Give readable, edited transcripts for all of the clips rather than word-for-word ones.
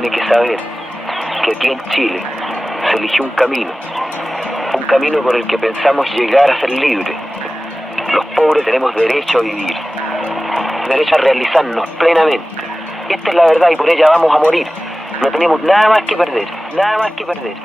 tiene que saber que aquí en Chile se eligió un camino por el que pensamos llegar a ser libres. Los pobres tenemos derecho a vivir, derecho a realizarnos plenamente. Esta es la verdad y por ella vamos a morir. No tenemos nada más que perder, nada más que perder.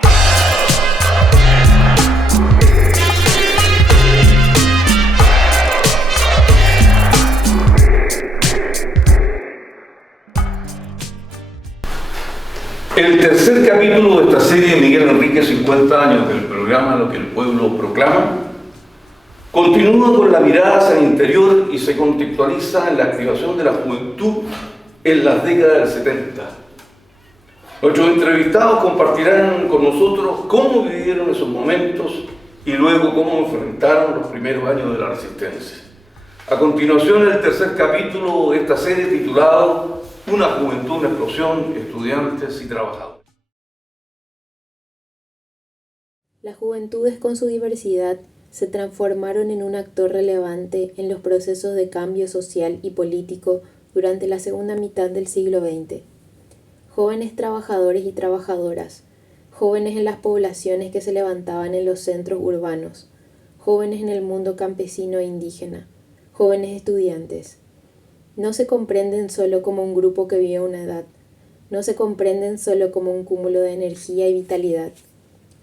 El tercer capítulo de esta serie, Miguel Enrique, 50 años del programa Lo que el pueblo proclama, continúa con la mirada hacia el interior y se contextualiza en la activación de la juventud en las décadas del 70. Nuestros entrevistados compartirán con nosotros cómo vivieron esos momentos y luego cómo enfrentaron los primeros años de la resistencia. A continuación, el tercer capítulo de esta serie titulado Una juventud en explosión, estudiantes y trabajadores. Las juventudes con su diversidad se transformaron en un actor relevante en los procesos de cambio social y político durante la segunda mitad del siglo XX. Jóvenes trabajadores y trabajadoras, jóvenes en las poblaciones que se levantaban en los centros urbanos, jóvenes en el mundo campesino e indígena, jóvenes estudiantes. No se comprenden solo como un grupo que vive a una edad, no se comprenden solo como un cúmulo de energía y vitalidad.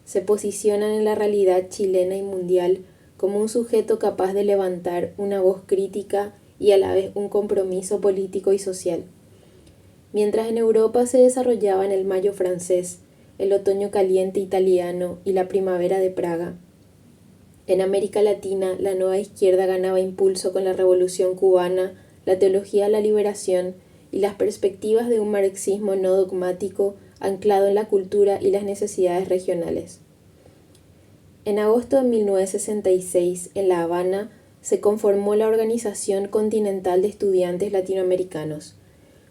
Se posicionan en la realidad chilena y mundial como un sujeto capaz de levantar una voz crítica y a la vez un compromiso político y social. Mientras en Europa se desarrollaban el mayo francés, el otoño caliente italiano y la primavera de Praga, en América Latina la nueva izquierda ganaba impulso con la revolución cubana, la teología de la liberación y las perspectivas de un marxismo no dogmático anclado en la cultura y las necesidades regionales. En agosto de 1966, en La Habana, se conformó la Organización Continental de Estudiantes Latinoamericanos.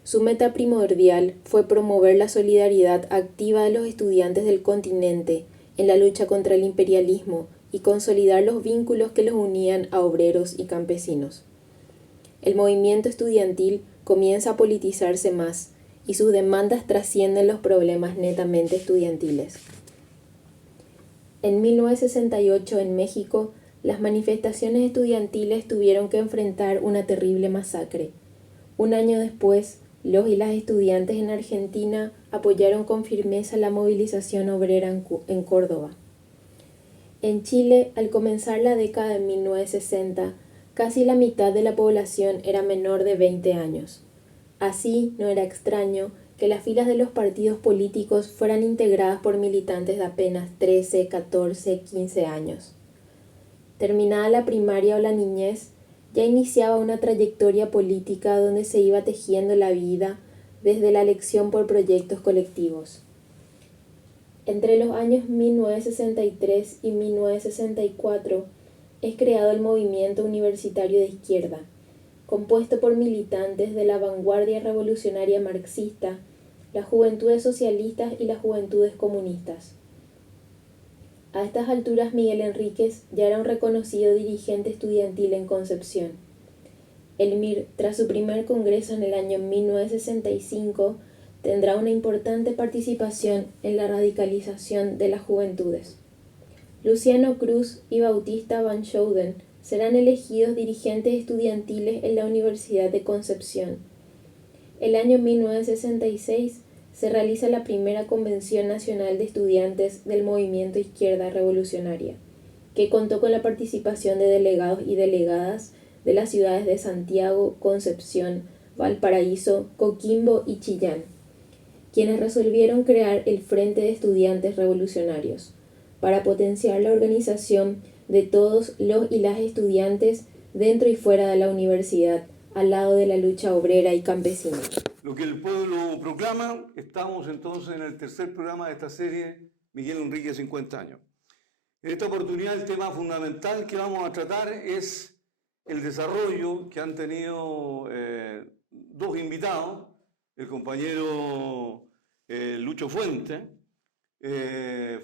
Su meta primordial fue promover la solidaridad activa de los estudiantes del continente en la lucha contra el imperialismo y consolidar los vínculos que los unían a obreros y campesinos. El movimiento estudiantil comienza a politizarse más y sus demandas trascienden los problemas netamente estudiantiles. En 1968, en México, las manifestaciones estudiantiles tuvieron que enfrentar una terrible masacre. Un año después, los y las estudiantes en Argentina apoyaron con firmeza la movilización obrera en Córdoba. En Chile, al comenzar la década de 1960, casi la mitad de la población era menor de 20 años. Así, no era extraño que las filas de los partidos políticos fueran integradas por militantes de apenas 13, 14, 15 años. Terminada la primaria o la niñez, ya iniciaba una trayectoria política donde se iba tejiendo la vida desde la elección por proyectos colectivos. Entre los años 1963 y 1964 es creado el Movimiento Universitario de Izquierda, compuesto por militantes de la vanguardia revolucionaria marxista, las juventudes socialistas y las juventudes comunistas. A estas alturas Miguel Enríquez ya era un reconocido dirigente estudiantil en Concepción. El MIR, tras su primer congreso en el año 1965, tendrá una importante participación en la radicalización de las juventudes. Luciano Cruz y Bautista Van Schouden serán elegidos dirigentes estudiantiles en la Universidad de Concepción. El año 1966 se realiza la primera Convención Nacional de Estudiantes del Movimiento Izquierda Revolucionaria, que contó con la participación de delegados y delegadas de las ciudades de Santiago, Concepción, Valparaíso, Coquimbo y Chillán, quienes resolvieron crear el Frente de Estudiantes Revolucionarios, para potenciar la organización de todos los y las estudiantes dentro y fuera de la universidad, al lado de la lucha obrera y campesina. Lo que el pueblo proclama, estamos entonces en el tercer programa de esta serie, Miguel Enrique, 50 años. En esta oportunidad el tema fundamental que vamos a tratar es el desarrollo que han tenido dos invitados, el compañero Lucho Fuente,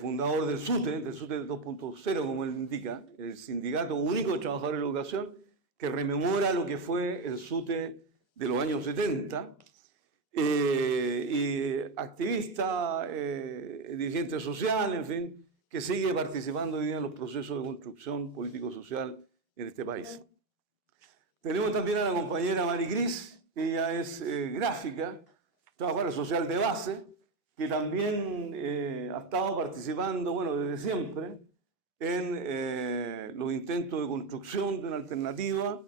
fundador del SUTE 2.0, como él indica, el Sindicato Único de Trabajadores de la Educación, que rememora lo que fue el SUTE de los años 70, y activista, dirigente social, en fin, que sigue participando hoy día en los procesos de construcción político-social en este país. Tenemos también a la compañera Mari Cris, que ella es gráfica, trabajadora social de base, que también ha estado participando, bueno, desde siempre, en los intentos de construcción de una alternativa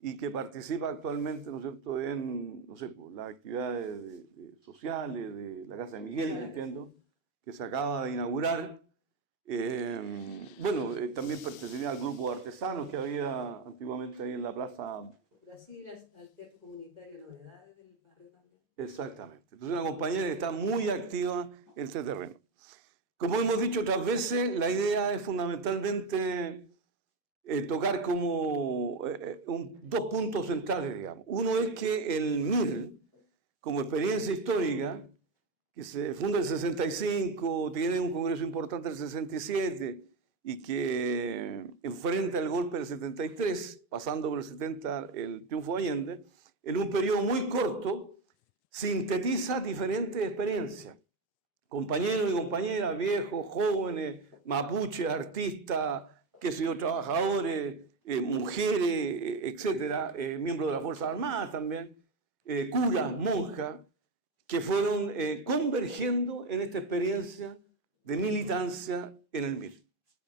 y que participa actualmente, ¿no es cierto?, en, no sé, pues, las actividades sociales de la Casa de Miguel, entiendo, que se acaba de inaugurar. También pertenecía al grupo de artesanos que había antiguamente ahí en la plaza. Brasil, al Teatro Comunitario Novedades del barrio también. Exactamente. Entonces una compañera que está muy activa en este terreno. Como hemos dicho otras veces, la idea es fundamentalmente tocar como dos puntos centrales, digamos. Uno es que el MIR, como experiencia histórica, que se funda en el 65, tiene un congreso importante en el 67 y que enfrenta el golpe del 73, pasando por el 70 el triunfo de Allende, en un periodo muy corto, sintetiza diferentes experiencias. Compañeros y compañeras, viejos, jóvenes, mapuches, artistas, trabajadores, mujeres, etcétera, miembros de las Fuerzas Armadas también, curas, monjas, que fueron convergiendo en esta experiencia de militancia en el MIR.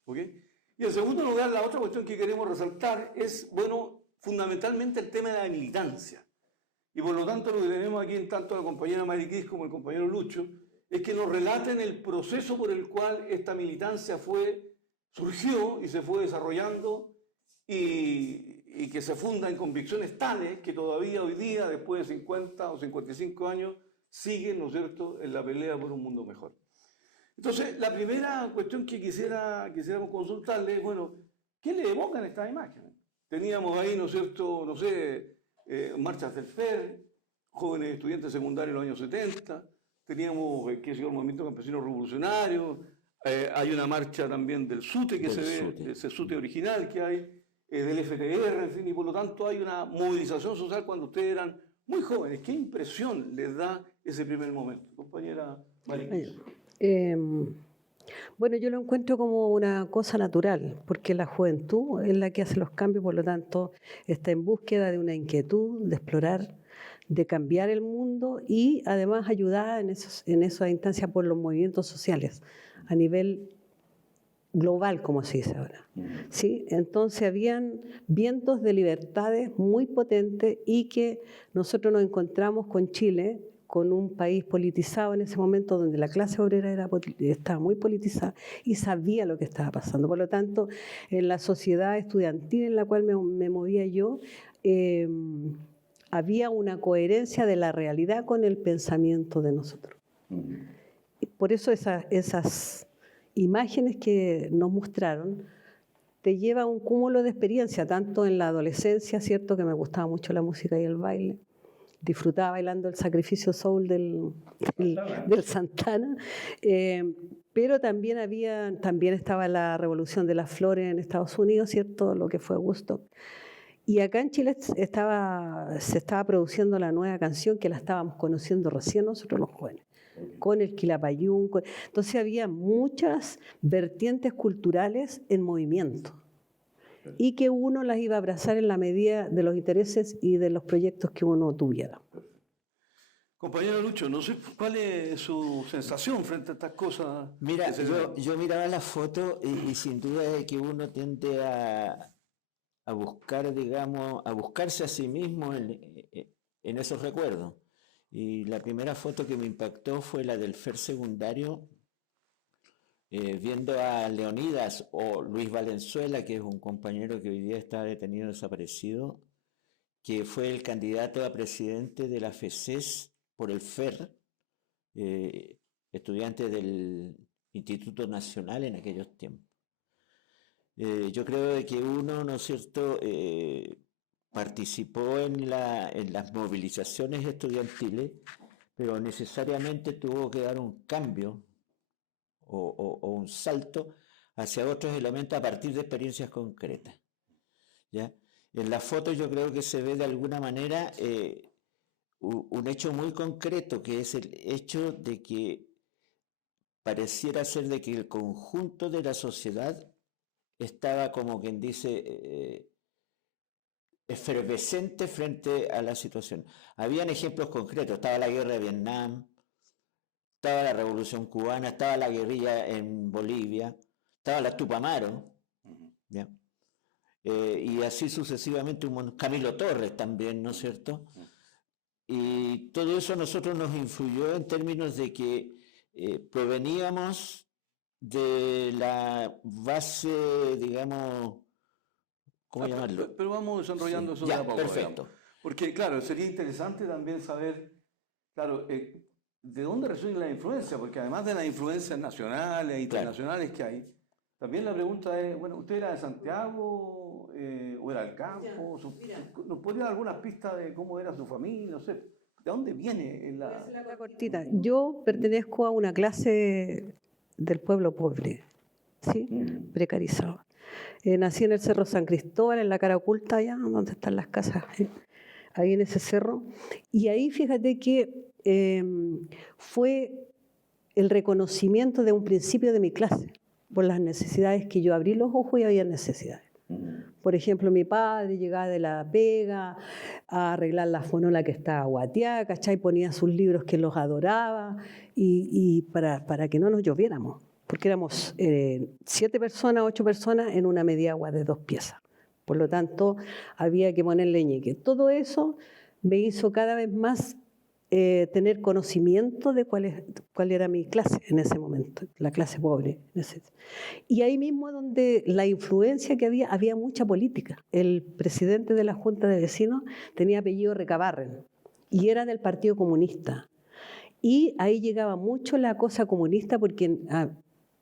¿Okay? Y en segundo lugar, la otra cuestión que queremos resaltar es, bueno, fundamentalmente el tema de la militancia. Y por lo tanto lo que tenemos aquí, en tanto la compañera Mari Cris como el compañero Lucho, es que nos relaten el proceso por el cual esta militancia surgió y se fue desarrollando y que se funda en convicciones tales que todavía hoy día, después de 50 o 55 años, siguen, ¿no es cierto?, en la pelea por un mundo mejor. Entonces, la primera cuestión que quisiéramos consultarle es, bueno, ¿qué le evocan estas imágenes? Teníamos ahí, ¿no es cierto?, no sé, marchas del FER, jóvenes estudiantes secundarios en los años 70, teníamos, el movimiento campesino revolucionario, hay una marcha también del SUTE que se ve, ese SUTE original que hay, del FTR, en fin, y por lo tanto hay una movilización social cuando ustedes eran muy jóvenes. ¿Qué impresión les da ese primer momento? Compañera María. Bueno, yo lo encuentro como una cosa natural, porque la juventud es la que hace los cambios, por lo tanto está en búsqueda de una inquietud, de explorar, de cambiar el mundo y además ayudar en esa instancia por los movimientos sociales a nivel global, como se dice ahora. ¿Sí? Entonces habían vientos de libertades muy potentes y que nosotros nos encontramos con Chile, con un país politizado en ese momento donde la clase obrera estaba muy politizada y sabía lo que estaba pasando. Por lo tanto, en la sociedad estudiantil en la cual me movía yo, había una coherencia de la realidad con el pensamiento de nosotros. Y por eso esas imágenes que nos mostraron te lleva a un cúmulo de experiencia, tanto en la adolescencia, ¿cierto?, que me gustaba mucho la música y el baile, disfrutaba bailando el sacrificio soul del Santana, pero también estaba la revolución de las flores en Estados Unidos, ¿cierto?, lo que fue Woodstock. Y acá en Chile se estaba produciendo la nueva canción que la estábamos conociendo recién nosotros los jóvenes, con el Quilapayún. Entonces había muchas vertientes culturales en movimiento y que uno las iba a abrazar en la medida de los intereses y de los proyectos que uno tuviera. Compañero Lucho, no sé cuál es su sensación frente a estas cosas. Mira, yo miraba la foto y sin duda de que uno tiende a buscar, digamos, a buscarse a sí mismo en esos recuerdos. Y la primera foto que me impactó fue la del FER secundario, viendo a Leonidas o Luis Valenzuela, que es un compañero que hoy día está detenido, desaparecido, que fue el candidato a presidente de la FECES por el FER, estudiante del Instituto Nacional en aquellos tiempos. Yo creo que uno, ¿no es cierto?, participó en las movilizaciones estudiantiles, pero necesariamente tuvo que dar un cambio o un salto hacia otros elementos a partir de experiencias concretas, ¿ya? En la foto yo creo que se ve de alguna manera un hecho muy concreto, que es el hecho de que pareciera ser de que el conjunto de la sociedad estaba, como quien dice, efervescente frente a la situación. Habían ejemplos concretos, estaba la guerra de Vietnam, estaba la revolución cubana, estaba la guerrilla en Bolivia, estaba la Tupamaro, ¿ya? Y así sucesivamente, Camilo Torres también, ¿no es cierto? Y todo eso a nosotros nos influyó en términos de que proveníamos de la base, digamos, ¿cómo llamarlo? Pero vamos desarrollando Sí, eso de ya, a poco, perfecto. digamos. Porque, claro, sería interesante también saber, claro, de dónde reciben la influencia, porque además de las influencias nacionales e internacionales que hay, también la pregunta es, bueno, ¿usted era de Santiago o era del campo? ¿Nos podría dar algunas pistas de cómo era su familia? No sé, ¿de dónde viene La cortita. Yo pertenezco a una clase del pueblo pobre, ¿sí? Precarizado. Nací en el Cerro San Cristóbal, en la cara oculta allá, donde están las casas, ahí en ese cerro. Y ahí fíjate que fue el reconocimiento de un principio de mi clase, por las necesidades que yo abrí los ojos y había necesidades. Por ejemplo, mi padre llegaba de La Vega a arreglar la fonola que estaba guateada, ¿cachai? Ponía sus libros que los adoraba y para que no nos lloviéramos, porque éramos 7 personas, 8 personas en una mediagua de 2 piezas. Por lo tanto, había que ponerle ñeque. Todo eso me hizo cada vez más tener conocimiento de cuál era mi clase en ese momento, la clase pobre. Y ahí mismo donde la influencia que había mucha política. El presidente de la Junta de Vecinos tenía apellido Recabarren y era del Partido Comunista. Y ahí llegaba mucho la cosa comunista porque,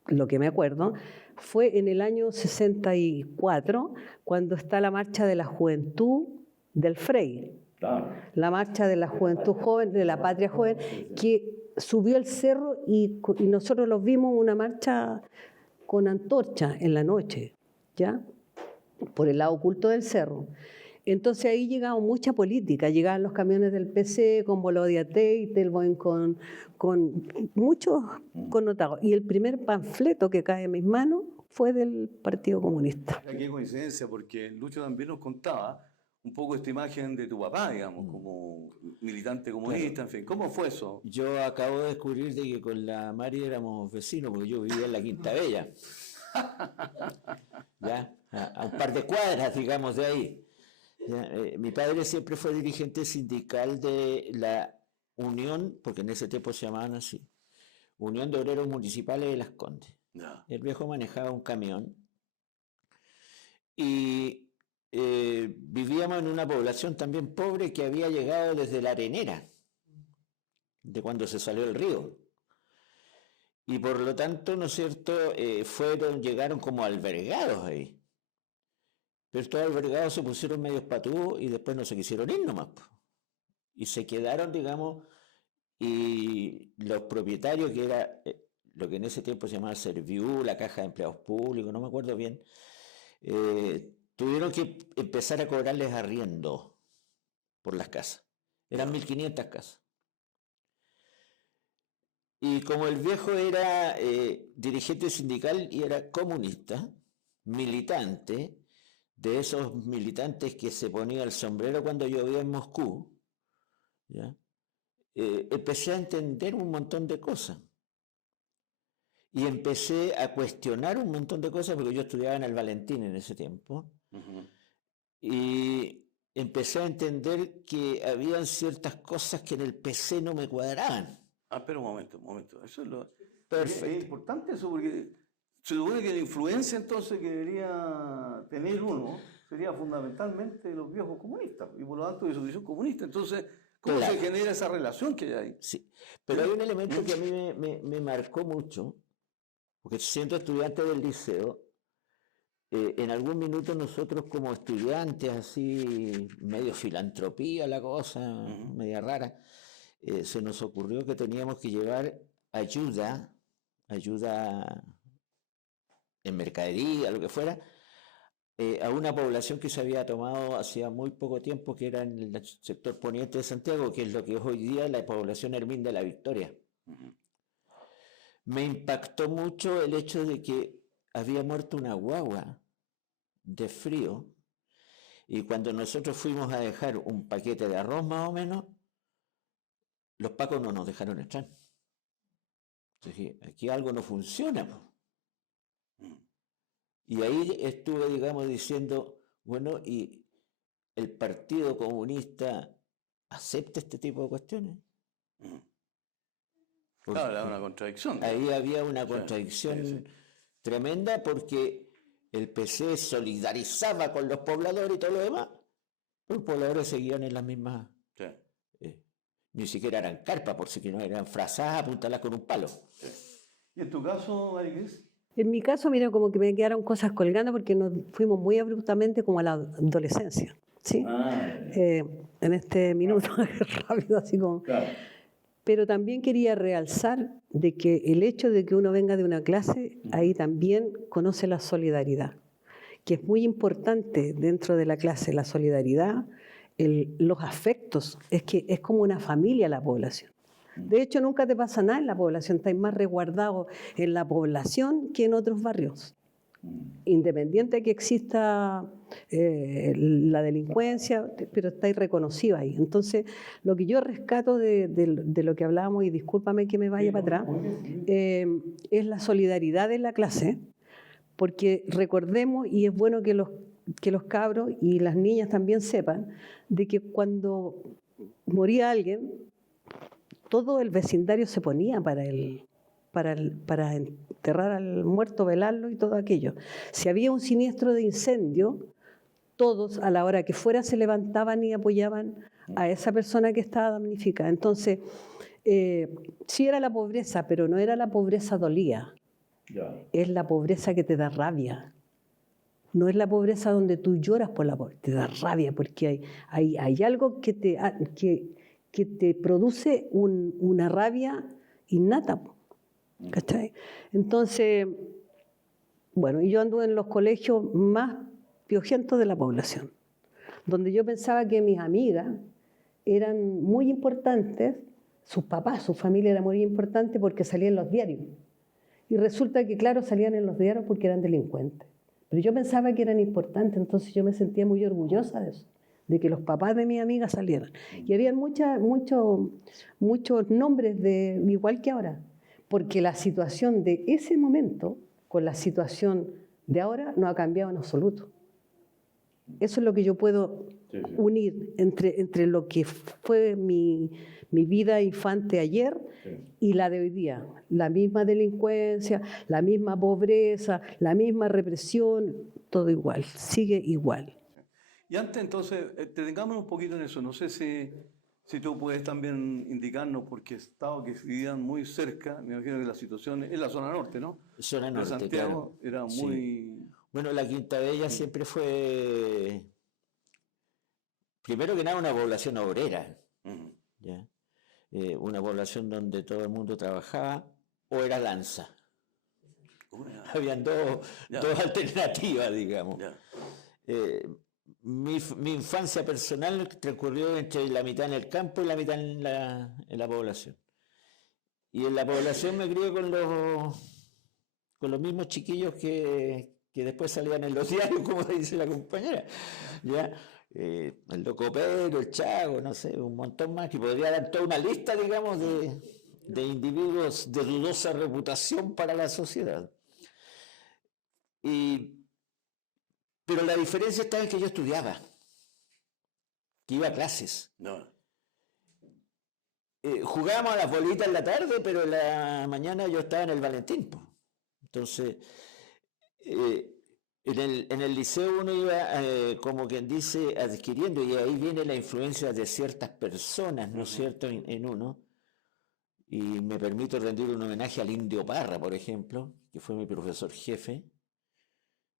lo que me acuerdo, fue en el año 64 cuando está la marcha de la juventud del Frei. La marcha de la juventud joven, de la patria joven, que subió el cerro y nosotros los vimos una marcha con antorcha en la noche, ¿ya? Por el lado oculto del cerro. Entonces ahí llegaba mucha política, llegaban los camiones del PC con Bolodia Teitelboim, con muchos connotados. Y el primer panfleto que cae en mis manos fue del Partido Comunista. Qué coincidencia, porque Lucho también nos contaba un poco esta imagen de tu papá, digamos, como militante comunista, en fin. ¿Cómo fue eso? Yo acabo de descubrir de que con la Mari éramos vecinos, porque yo vivía en la Quinta Bella. ¿Ya? A un par de cuadras, digamos, de ahí. Mi padre siempre fue dirigente sindical de la Unión, porque en ese tiempo se llamaban así, Unión de Obreros Municipales de Las Condes. El viejo manejaba un camión y vivíamos en una población también pobre que había llegado desde La Arenera, de cuando se salió el río. Y por lo tanto, ¿no es cierto?, llegaron como albergados ahí. Pero estos albergados se pusieron medios patúos y después no se quisieron ir nomás. Y se quedaron, digamos, y los propietarios, que era lo que en ese tiempo se llamaba Serviu, la Caja de Empleados Públicos, no me acuerdo bien, tuvieron que empezar a cobrarles arriendo por las casas. Eran 1.500 casas. Y como el viejo era dirigente sindical y era comunista, militante, de esos militantes que se ponía el sombrero cuando llovía en Moscú, ¿ya? Empecé a entender un montón de cosas. Y empecé a cuestionar un montón de cosas, porque yo estudiaba en el Valentín en ese tiempo. Y empecé a entender que habían ciertas cosas que en el PC no me cuadraban. Pero un momento. Eso es lo... Perfecto. Es importante eso, porque se supone que la influencia entonces que debería tener uno sería fundamentalmente los viejos comunistas, y por lo tanto de su visión comunista. Entonces, ¿cómo se genera esa relación que hay ahí? Sí, pero hay un elemento que a mí me marcó mucho, porque siendo estudiante del liceo, en algún minuto nosotros como estudiantes, así medio filantropía la cosa, media rara, se nos ocurrió que teníamos que llevar ayuda en mercadería, lo que fuera, a una población que se había tomado hacía muy poco tiempo, que era en el sector poniente de Santiago, que es lo que es hoy día la población Hermín de la Victoria. Me impactó mucho el hecho de que había muerto una guagua de frío, y cuando nosotros fuimos a dejar un paquete de arroz más o menos, los pacos no nos dejaron entrar. Entonces, aquí algo no funciona, po. Y ahí estuve, digamos, diciendo, bueno, ¿y el Partido Comunista acepta este tipo de cuestiones? Claro, era una contradicción. Ahí había una contradicción tremenda, porque el PC solidarizaba con los pobladores y todo lo demás, pero los pobladores seguían en las mismas. Ni siquiera eran carpas, por si que no eran frazadas, apuntalas con un palo. ¿Y en tu caso, Maricris? En mi caso, mira, como que me quedaron cosas colgando porque nos fuimos muy abruptamente como a la adolescencia, ¿sí? En este minuto, rápido, así como... Claro. Pero también quería realzar de que el hecho de que uno venga de una clase, ahí también conoce la solidaridad, que es muy importante dentro de la clase, la solidaridad, los afectos, es que es como una familia la población. De hecho, nunca te pasa nada en la población, estás más resguardado en la población que en otros barrios. Independiente de que exista la delincuencia, pero estáis reconocido ahí. Entonces, lo que yo rescato de lo que hablábamos, y discúlpame que me vaya para atrás, es la solidaridad de la clase, porque recordemos, y es bueno que los cabros y las niñas también sepan, de que cuando moría alguien, todo el vecindario se ponía para enterrar al muerto, velarlo y todo aquello. Si había un siniestro de incendio, todos a la hora que fuera se levantaban y apoyaban a esa persona que estaba damnificada. Entonces, sí era la pobreza, pero no era la pobreza dolía. Es la pobreza que te da rabia. No es la pobreza donde tú lloras por la pobreza, te da rabia porque hay algo que te produce una rabia innata. ¿Cachai? Entonces, bueno, y yo anduve en los colegios más piojentos de la población, donde yo pensaba que mis amigas eran muy importantes, sus papás, su familia era muy importante porque salían en los diarios. Y resulta que, claro, salían en los diarios porque eran delincuentes. Pero yo pensaba que eran importantes, entonces yo me sentía muy orgullosa de eso, de que los papás de mis amigas salieran. Y habían muchos nombres igual que ahora, porque la situación de ese momento con la situación de ahora no ha cambiado en absoluto. Eso es lo que yo puedo unir entre lo que fue mi vida infante ayer y la de hoy día. La misma delincuencia, la misma pobreza, la misma represión, todo igual, sigue igual. Y antes, entonces, detengámonos un poquito en eso. No sé si tú puedes también indicarnos, porque estado que vivían muy cerca, me imagino que la situación es la zona norte, ¿no? Zona norte, de Santiago, claro. Era muy... Bueno, la Quinta Bella siempre fue, primero que nada, una población obrera, ¿ya? Una población donde todo el mundo trabajaba o era danza. Habían dos alternativas, digamos. Mi infancia personal transcurrió entre la mitad en el campo y la mitad en la población. Y en la población me crié con los mismos chiquillos que después salían en los diarios, como dice la compañera. ¿Ya? El Loco Pedro, el Chago, no sé, un montón más, que podría dar toda una lista, digamos, de individuos de dudosa reputación para la sociedad. Pero la diferencia está en que yo estudiaba, que iba a clases. Jugábamos a las bolitas en la tarde, pero en la mañana yo estaba en el Valentín. Entonces, en el liceo uno iba, como quien dice, adquiriendo, y ahí viene la influencia de ciertas personas, ¿no es cierto?, en uno. Y me permito rendir un homenaje al Indio Parra, por ejemplo, que fue mi profesor jefe,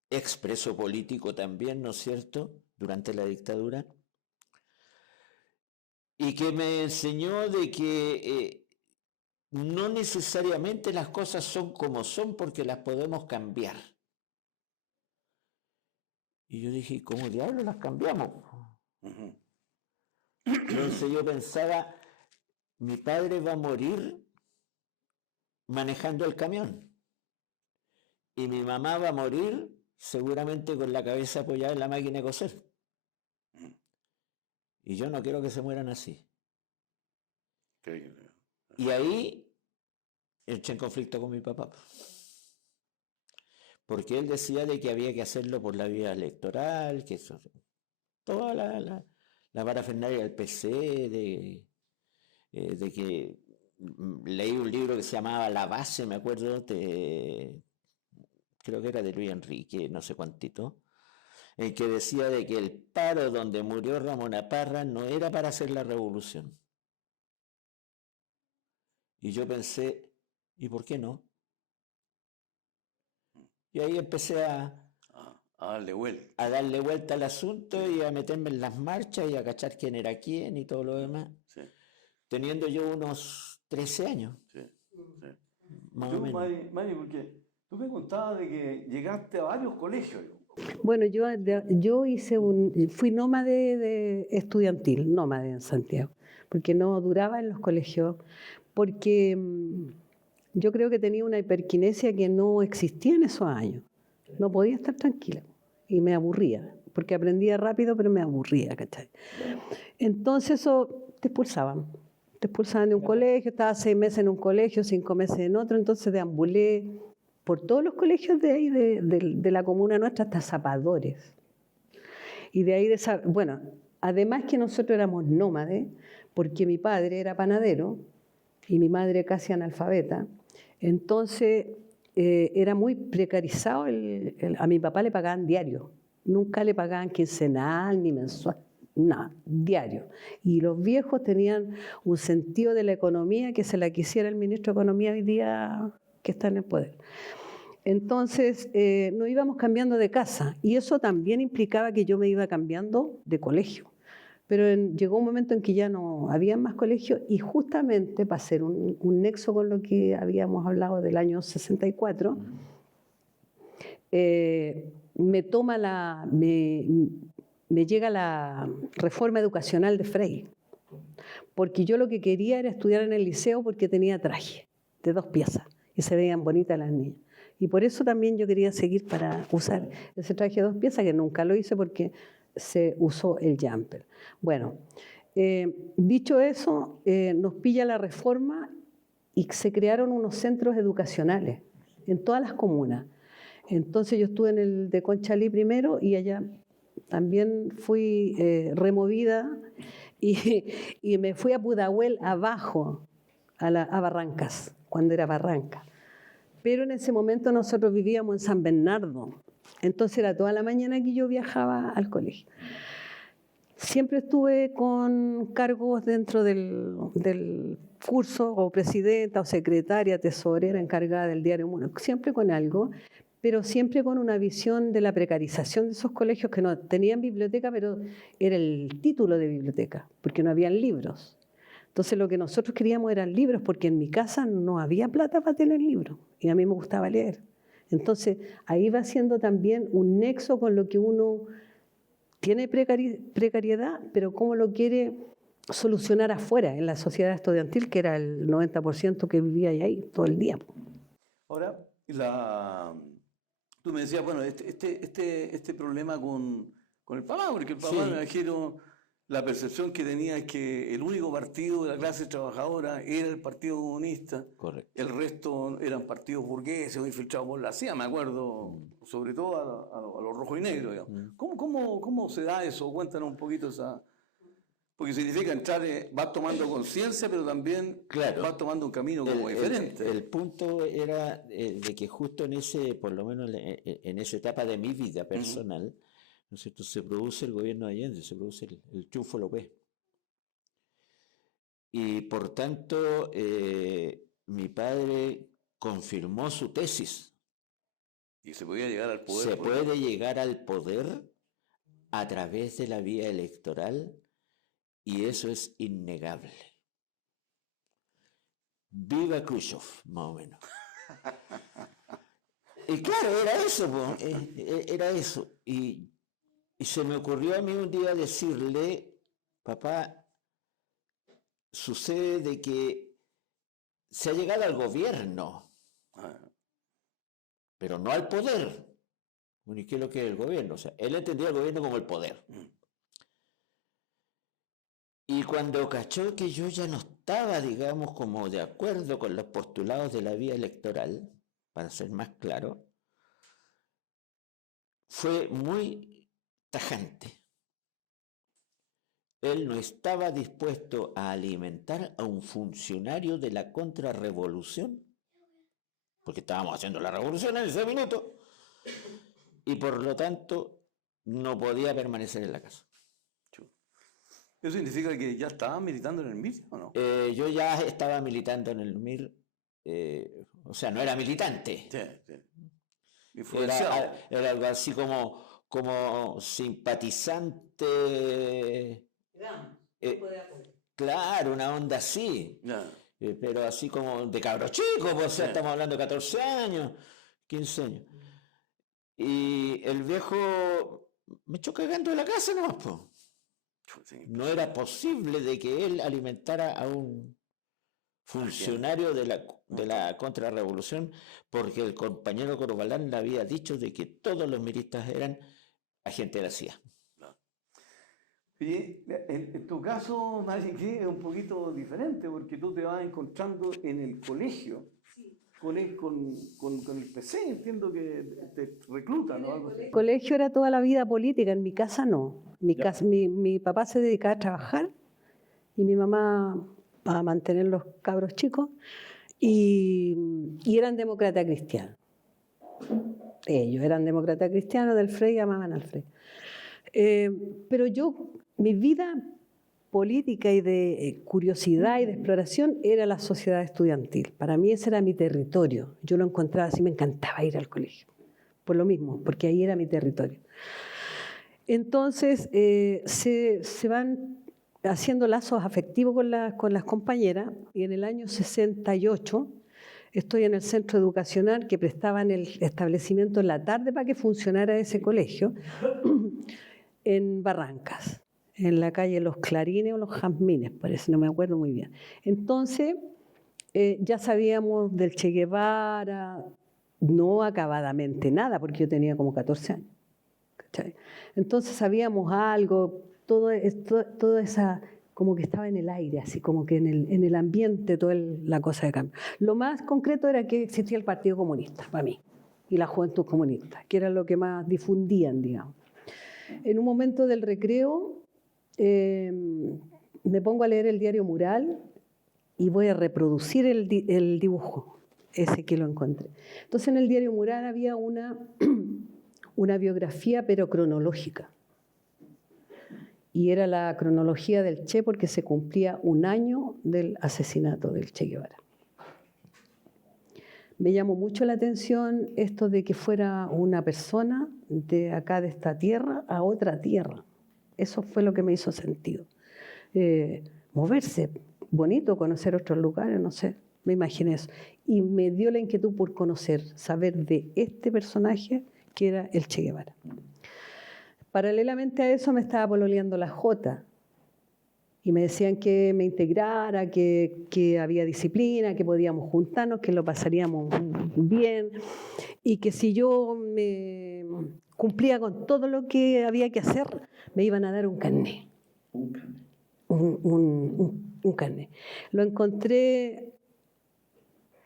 expreso político también, ¿no es cierto?, durante la dictadura, y que me enseñó de que no necesariamente las cosas son como son porque las podemos cambiar. Y yo dije, ¿cómo diablos las cambiamos? Ujú. Entonces yo pensaba, mi padre va a morir manejando el camión y mi mamá va a morir seguramente con la cabeza apoyada en la máquina de coser. Y yo no quiero que se mueran así. Increíble. Y ahí entré en conflicto con mi papá. Porque él decía de que había que hacerlo por la vía electoral, que eso, toda la parafernalia del PC, de que leí un libro que se llamaba La Base, me acuerdo, creo que era de Luis Enrique, no sé cuántito, en que decía de que el paro donde murió Ramón Parra no era para hacer la revolución. Y yo pensé, ¿y por qué no? Y ahí empecé a darle vuelta al asunto y a meterme en las marchas y a cachar quién era quién y todo lo demás. Sí, Teniendo yo unos 13 años, sí, sí. más Tú, o menos. Mari, porque tú me contabas de que llegaste a varios colegios. Bueno, yo fui nómade estudiantil, nómade en Santiago, porque no duraba en los colegios, porque yo creo que tenía una hiperquinesia que no existía en esos años. No podía estar tranquila y me aburría, porque aprendía rápido, pero me aburría, ¿cachai? Entonces eso te expulsaban. Te expulsaban de un colegio, estaba 6 meses en un colegio, 5 meses en otro, entonces deambulé por todos los colegios de ahí, de la comuna nuestra, hasta Zapadores. Y de ahí, bueno, además que nosotros éramos nómades, porque mi padre era panadero y mi madre casi analfabeta, entonces era muy precarizado, a mi papá le pagaban diario, nunca le pagaban quincenal ni mensual, nada, diario. Y los viejos tenían un sentido de la economía que se la quisiera el ministro de Economía hoy día que está en el poder. Entonces nos íbamos cambiando de casa y eso también implicaba que yo me iba cambiando de colegio. Pero llegó un momento en que ya no había más colegios y justamente para hacer un nexo con lo que habíamos hablado del año 64, me llega la reforma educacional de Frey, porque yo lo que quería era estudiar en el liceo porque tenía traje de 2 piezas y se veían bonitas las niñas. Y por eso también yo quería seguir para usar ese traje de 2 piezas, que nunca lo hice porque se usó el jumper. Bueno, dicho eso, nos pilla la reforma y se crearon unos centros educacionales en todas las comunas. Entonces yo estuve en el de Conchalí primero y allá también fui removida y me fui a Pudahuel abajo, a Barrancas, cuando era Barranca. Pero en ese momento nosotros vivíamos en San Bernardo, entonces era toda la mañana que yo viajaba al colegio. Siempre estuve con cargos dentro del curso, o presidenta, o secretaria, tesorera, encargada del diario Mundo, siempre con algo, pero siempre con una visión de la precarización de esos colegios que no tenían biblioteca, pero era el título de biblioteca, porque no habían libros. Entonces lo que nosotros queríamos eran libros, porque en mi casa no había plata para tener libros, y a mí me gustaba leer. Entonces ahí va siendo también un nexo con lo que uno tiene precariedad, pero cómo lo quiere solucionar afuera, en la sociedad estudiantil, que era el 90% que vivía ahí todo el día. Ahora, tú me decías, bueno, este problema con el papá, porque el papá, Sí. me imagino, la percepción que tenía es que el único partido de la clase trabajadora era el Partido Comunista. Correcto. El resto eran partidos burgueses o infiltrados por la CIA, me acuerdo, sobre todo a los rojos y negros. Digamos. ¿Cómo se da eso? Cuéntanos un poquito esa... Porque significa entrar, vas tomando conciencia, pero también Claro. vas tomando un camino como diferente. El punto era de que justo en ese, por lo menos en esa etapa de mi vida personal, ¿no es cierto?, se produce el gobierno de Allende, se produce el triunfo López. Y por tanto, mi padre confirmó su tesis. Y se podía llegar al poder. Se puede llegar al poder a través de la vía electoral y eso es innegable. Viva Khrushchev, más o menos. Y claro, era eso, era eso. Y Y se me ocurrió a mí un día decirle, papá, sucede de que se ha llegado al gobierno, pero no al poder. Bueno, ¿y qué es lo que es el gobierno? O sea, él entendía el gobierno como el poder. Y cuando cachó que yo ya no estaba, digamos, como de acuerdo con los postulados de la vía electoral, para ser más claro, fue muy tajante. Él no estaba dispuesto a alimentar a un funcionario de la contrarrevolución, porque estábamos haciendo la revolución en ese minuto, y por lo tanto no podía permanecer en la casa. ¿Eso significa que ya estaba militando en el MIR o no? Yo ya estaba militando en el MIR, o sea, no era militante. Sí, sí. Influenciado. Era algo así como simpatizante. Claro, una onda así. Yeah. Pero así como de cabros chicos, pues, o sea, estamos hablando de 14 años, 15 años. Y el viejo me echó cagando de la casa, ¿no? Pues. No era posible de que él alimentara a un funcionario de la contrarrevolución, porque el compañero Corbalán le había dicho de que todos los miristas eran agentes de la CIA. Y en tu caso, Marie, es un poquito diferente, porque tú te vas encontrando en el colegio, con el PC, entiendo que te reclutan, ¿no? Algo así. El colegio era toda la vida política, en mi casa no. Mi papá se dedicaba a trabajar y mi mamá a mantener los cabros chicos y eran demócratas cristianos. Ellos eran demócratas cristianos del Frey y amaban al Frey. Pero mi vida política y de curiosidad y de exploración era la sociedad estudiantil. Para mí ese era mi territorio. Yo lo encontraba así, me encantaba ir al colegio. Por lo mismo, porque ahí era mi territorio. Entonces se van haciendo lazos afectivos con las compañeras y en el año 68 estoy en el centro educacional que prestaban el establecimiento en la tarde para que funcionara ese colegio en Barrancas, en la calle Los Clarines o Los Jazmines, parece, no me acuerdo muy bien. Entonces ya sabíamos del Che Guevara, no acabadamente nada, porque yo tenía como 14 años. ¿Cachai? Entonces sabíamos algo, todo esa, como que estaba en el aire, así como que en el ambiente toda la cosa de cambio. Lo más concreto era que existía el Partido Comunista, para mí, y la Juventud Comunista, que era lo que más difundían, digamos. En un momento del recreo me pongo a leer el diario Mural y voy a reproducir el dibujo, ese que lo encontré. Entonces en el diario Mural había una biografía, pero cronológica. Y era la cronología del Che porque se cumplía un año del asesinato del Che Guevara. Me llamó mucho la atención esto de que fuera una persona de acá, de esta tierra, a otra tierra. Eso fue lo que me hizo sentido. Moverse, bonito, conocer otros lugares, no sé, me imaginé eso. Y me dio la inquietud por conocer, saber de este personaje que era el Che Guevara. Paralelamente a eso me estaba pololeando la Jota y me decían que me integrara, que había disciplina, que podíamos juntarnos, que lo pasaríamos bien y que si yo me cumplía con todo lo que había que hacer, me iban a dar un carné. Un carné. Lo encontré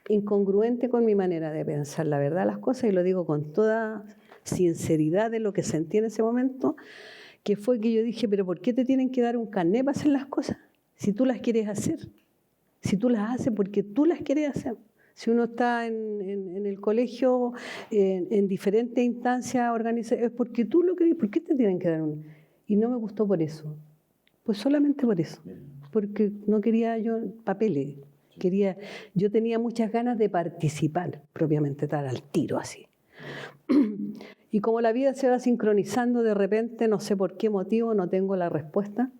incongruente con mi manera de pensar, la verdad, las cosas, y lo digo con toda sinceridad de lo que sentí en ese momento, que fue que yo dije, pero ¿por qué te tienen que dar un carné para hacer las cosas? Si tú las quieres hacer, si tú las haces porque tú las quieres hacer. Si uno está en el colegio, en diferentes instancias organizadas, es porque tú lo querés. ¿Por qué te tienen que dar un...? Y no me gustó por eso. Pues solamente por eso. Porque no quería yo papeles. Yo tenía muchas ganas de participar, propiamente tal, al tiro así. Y como la vida se va sincronizando de repente, no sé por qué motivo, no tengo la respuesta,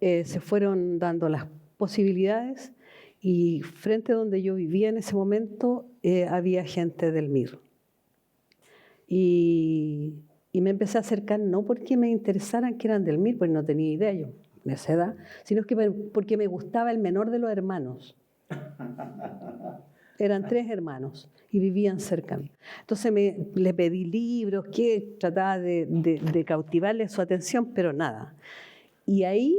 se fueron dando las posibilidades y frente a donde yo vivía en ese momento había gente del MIR. Y Y me empecé a acercar no porque me interesaran que eran del MIR, pues no tenía idea yo en esa edad, sino que porque me gustaba el menor de los hermanos. Eran 3 hermanos y vivían cerca mío. Entonces le pedí libros, que trataba de cautivarle su atención, pero nada. Y ahí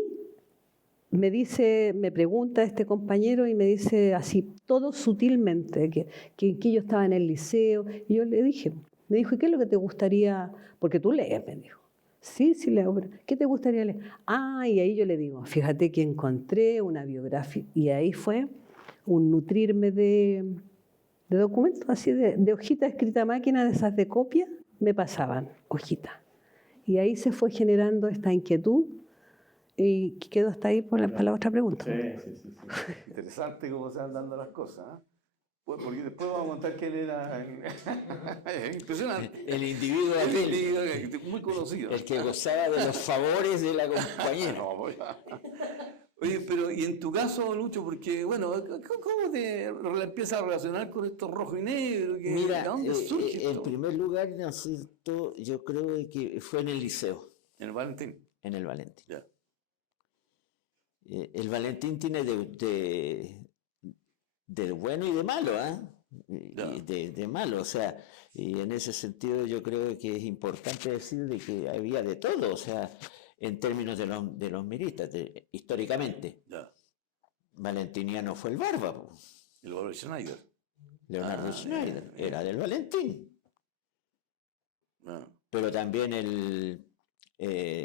me pregunta este compañero y me dice así, todo sutilmente, que yo estaba en el liceo. Y yo le dije, me dijo, ¿y qué es lo que te gustaría? Porque tú lees, me dijo. Sí, leo, pero ¿qué te gustaría leer? Y ahí yo le digo, fíjate que encontré una biografía. Y ahí fue un nutrirme de documentos, así de hojitas escritas a máquina, de esas de copia, me pasaban hojitas. Y ahí se fue generando esta inquietud y quedó hasta ahí para la otra pregunta. Sí. Interesante cómo se van dando las cosas, ¿eh? Pues porque después vamos a contar que él era impresionante. El individuo aquel, muy conocido. el que gozaba de los favores de la compañera. Oye, pero y en tu caso, Lucho, porque, bueno, ¿cómo te empiezas a relacionar con esto rojo y negro? Mira, ¿de dónde surge en esto? primer lugar, ¿no es cierto? Yo creo que fue en el liceo. En el Valentín. En el Valentín. Ya. El Valentín tiene de bueno y de malo, ¿ah? Y de malo, o sea, y en ese sentido yo creo que es importante decir de que había de todo, o sea, en términos de los miristas, históricamente. Ya. Valentiniano fue el Barba, po. El Barba Schneider. Leonardo Schneider, era del Valentín. Pero también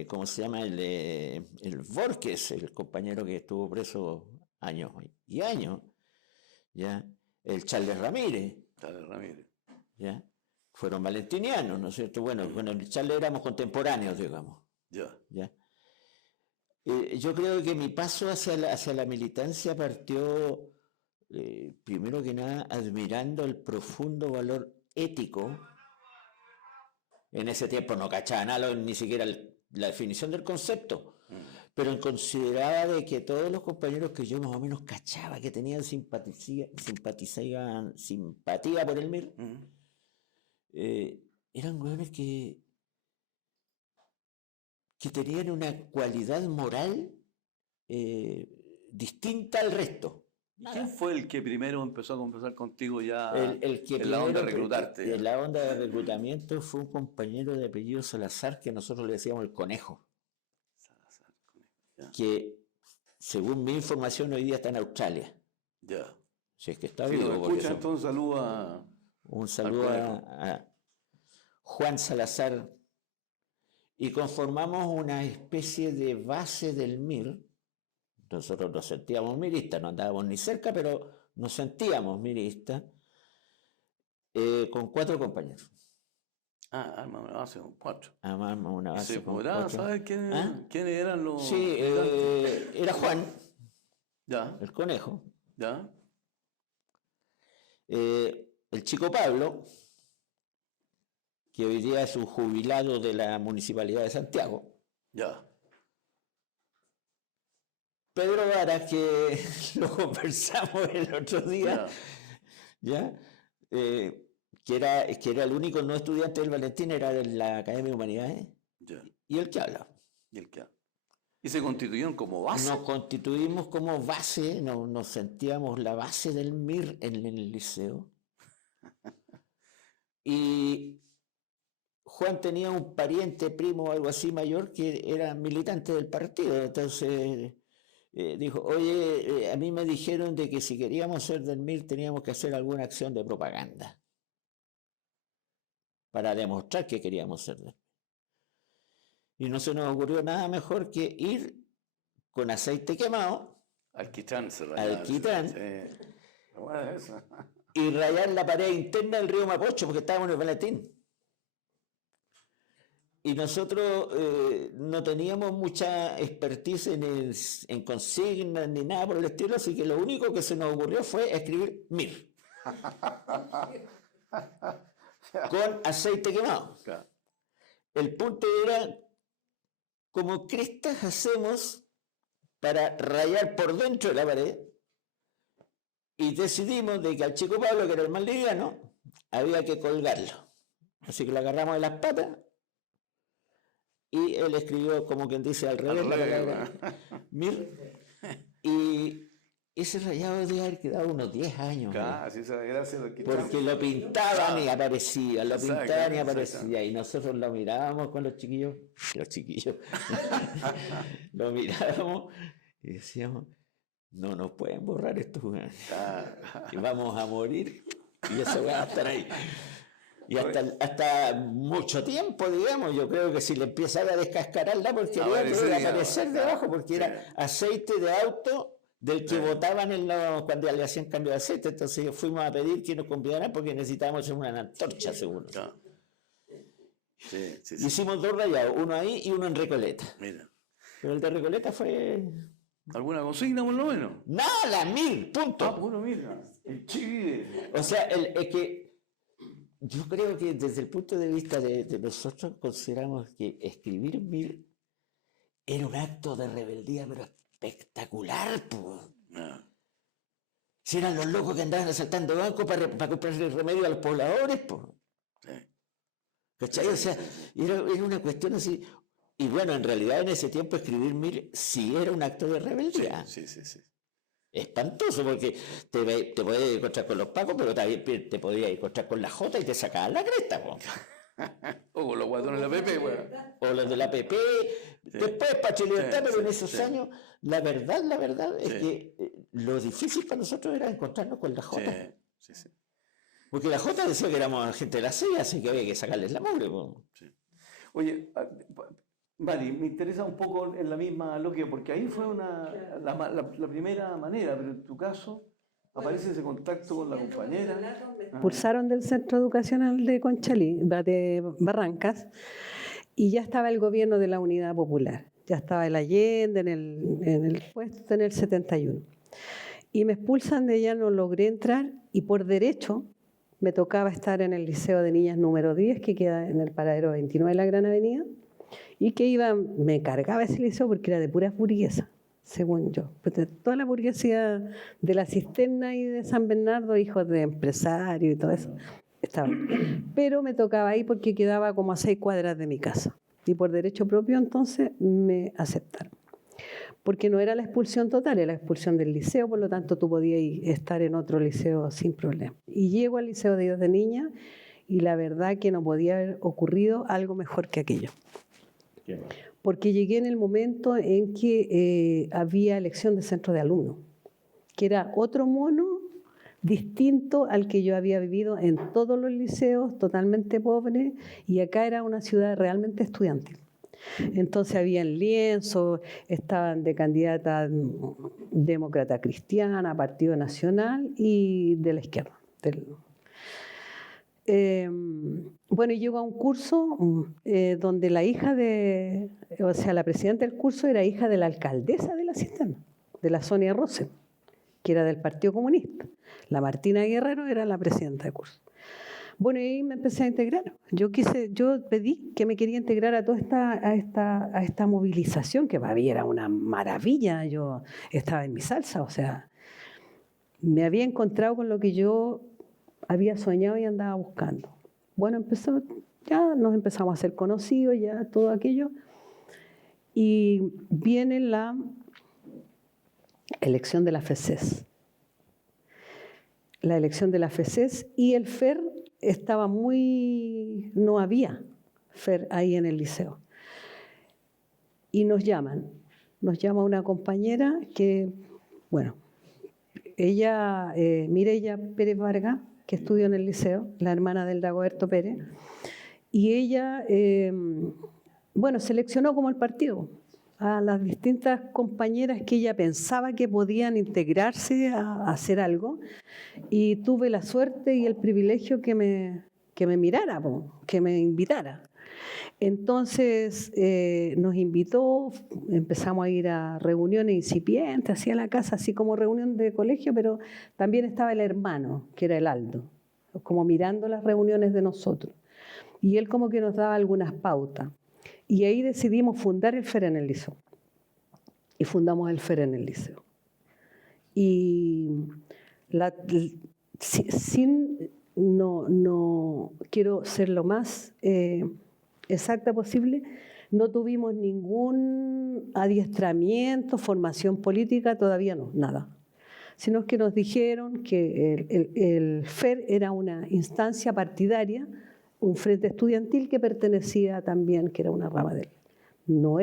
¿cómo se llama? El Borges, el compañero que estuvo preso años y años, ¿ya? El Charles Ramírez. ¿Ya? Fueron valentinianos, ¿no es cierto? Bueno, el Charles éramos contemporáneos, digamos. ¿Ya? Yo creo que mi paso hacia la militancia partió, primero que nada, admirando el profundo valor ético. En ese tiempo no cachaba nada, ni siquiera la definición del concepto, pero consideraba de que todos los compañeros que yo más o menos cachaba, que tenían simpatía por el MIR, eran jóvenes que tenían una cualidad moral distinta al resto. ¿Quién fue el que primero empezó a conversar contigo ya en la onda de reclutarte? En la onda de reclutamiento fue un compañero de apellido Salazar, que nosotros le decíamos el Conejo. Que, según mi información, hoy día está en Australia. Ya. Si es que está vivo. vivo. Escucha, entonces un saludo a Juan Salazar. Y conformamos una especie de base del MIR. Nosotros nos sentíamos miristas, no andábamos ni cerca, pero nos sentíamos miristas, con 4 compañeros. Armamos una base con 4. Armamos una base con 4. ¿Se podrá saber quiénes eran los...? Sí, era Juan, ya. el Conejo, ya. el chico Pablo, que hoy día es un jubilado de la Municipalidad de Santiago. Ya. Pedro Vara, que lo conversamos el otro día, ¿ya? Que era el único no estudiante del Valentín, era de la Academia de Humanidades, y el que habla. ¿Y se constituyeron como base? Nos constituimos como base, nos sentíamos la base del MIR en el liceo. Y Juan tenía un pariente, primo o algo así mayor, que era militante del partido, entonces... dijo, oye, a mí me dijeron de que si queríamos ser del MIR teníamos que hacer alguna acción de propaganda para demostrar que queríamos ser del MIR. Y no se nos ocurrió nada mejor que ir con aceite quemado, alquitrán, y rayar la pared interna del río Mapocho, porque estábamos en el Valentín. Y nosotros no teníamos mucha expertise en consignas ni nada por el estilo, así que lo único que se nos ocurrió fue escribir MIR. Con aceite quemado. El punto era cómo crestas hacemos para rayar por dentro de la pared, y decidimos de que al chico Pablo, que era el más liviano, había que colgarlo. Así que lo agarramos de las patas y él escribió, como quien dice, al revés, la palabra Mir, y ese rayado debe haber quedado unos 10 años. Casi, esa gracia lo que Porque lo pintaban y aparecía, lo Exacto, pintaban y exacto. aparecía, y nosotros lo mirábamos con los chiquillos, lo mirábamos y decíamos, no nos pueden borrar esto, y vamos a morir, y eso va a estar ahí. Y hasta mucho tiempo, digamos, yo creo que si le empiezan a descascarar la porquería, que iba a aparecer debajo, porque era aceite de auto del que botaban cuando le hacían cambio de aceite. Entonces fuimos a pedir que nos convidaran porque necesitábamos una antorcha, seguro. Sí. Hicimos 2 rayados, uno ahí y uno en Recoleta. Mira. Pero el de Recoleta fue... ¿Alguna consigna por lo menos? ¡Nada, 1000! ¡Punto! Bueno, mira. El Chi. O sea, es que yo creo que desde el punto de vista de nosotros consideramos que escribir 1000 era un acto de rebeldía, pero espectacular, pues. Si eran los locos que andaban asaltando bancos para comprarle remedio a los pobladores, pues. ¿Cachai? O sea, era una cuestión así. Y bueno, en realidad en ese tiempo escribir 1000 sí era un acto de rebeldía. Sí. Espantoso, porque te podías encontrar con los pacos, pero también te podías encontrar con la Jota y te sacaban la cresta, po. O con los guatones de la PP, bueno. O los de la PP, después Pacho Libertad, pero en esos años, la verdad es que lo difícil para nosotros era encontrarnos con la Jota. Sí. Porque la Jota decía que éramos gente de la CIA, así que había que sacarles la mugre, po. Oye, Mari, me interesa un poco en la misma logia, porque ahí fue la primera manera, pero en tu caso aparece ese contacto con la compañera. Me expulsaron del centro educacional de Conchalí, de Barrancas, y ya estaba el gobierno de la Unidad Popular, ya estaba el Allende en el puesto en el 71. Y me expulsan de ella, no logré entrar, y por derecho me tocaba estar en el Liceo de Niñas número 10, que queda en el paradero 29 de la Gran Avenida, y que me cargaba ese liceo porque era de puras burguesas, según yo. Pues de toda la burguesía de la Cisterna y de San Bernardo, hijos de empresarios y todo eso, estaba. Pero me tocaba ahí porque quedaba como a 6 cuadras de mi casa. Y por derecho propio entonces me aceptaron. Porque no era la expulsión total, era la expulsión del liceo, por lo tanto tú podías estar en otro liceo sin problema. Y llego al Liceo de Dios de Niñas y la verdad que no podía haber ocurrido algo mejor que aquello. Porque llegué en el momento en que había elección de centro de alumnos, que era otro mono distinto al que yo había vivido en todos los liceos, totalmente pobre, y acá era una ciudad realmente estudiantil. Entonces habían lienzos, estaban de candidata demócrata cristiana, Partido Nacional y de la izquierda. Bueno, y llego a un curso donde la hija la presidenta del curso era hija de la alcaldesa de la Cisterna, de la Sonia Rosen, que era del Partido Comunista. La Martina Guerrero era la presidenta del curso. Bueno, y ahí me empecé a integrar. Yo pedí que me quería integrar a toda esta movilización, que para mí era una maravilla. Yo estaba en mi salsa, o sea, me había encontrado con lo que yo había soñado y andaba buscando. Bueno, nos empezamos a ser conocidos, ya todo aquello. Y viene la elección de la FECES. La elección de la FECES y el FER estaba no había FER ahí en el liceo. Y nos llama una compañera que, bueno, ella, Mireya Pérez Vargas, que estudió en el liceo, la hermana del Dagoberto Pérez, y ella, seleccionó como el partido a las distintas compañeras que ella pensaba que podían integrarse a hacer algo, y tuve la suerte y el privilegio que me mirara, que me invitara. Entonces nos invitó, empezamos a ir a reuniones incipientes, hacia la casa, así como reunión de colegio, pero también estaba el hermano, que era el Aldo, como mirando las reuniones de nosotros. Y él como que nos daba algunas pautas. Y ahí decidimos fundar el FER en el liceo. Y fundamos el FER en el liceo. Y no quiero ser lo más exacta posible, No tuvimos ningún adiestramiento, formación política, todavía no, nada. Sino que nos dijeron que el FER era una instancia partidaria, un frente estudiantil que pertenecía también, que era una rama de él. No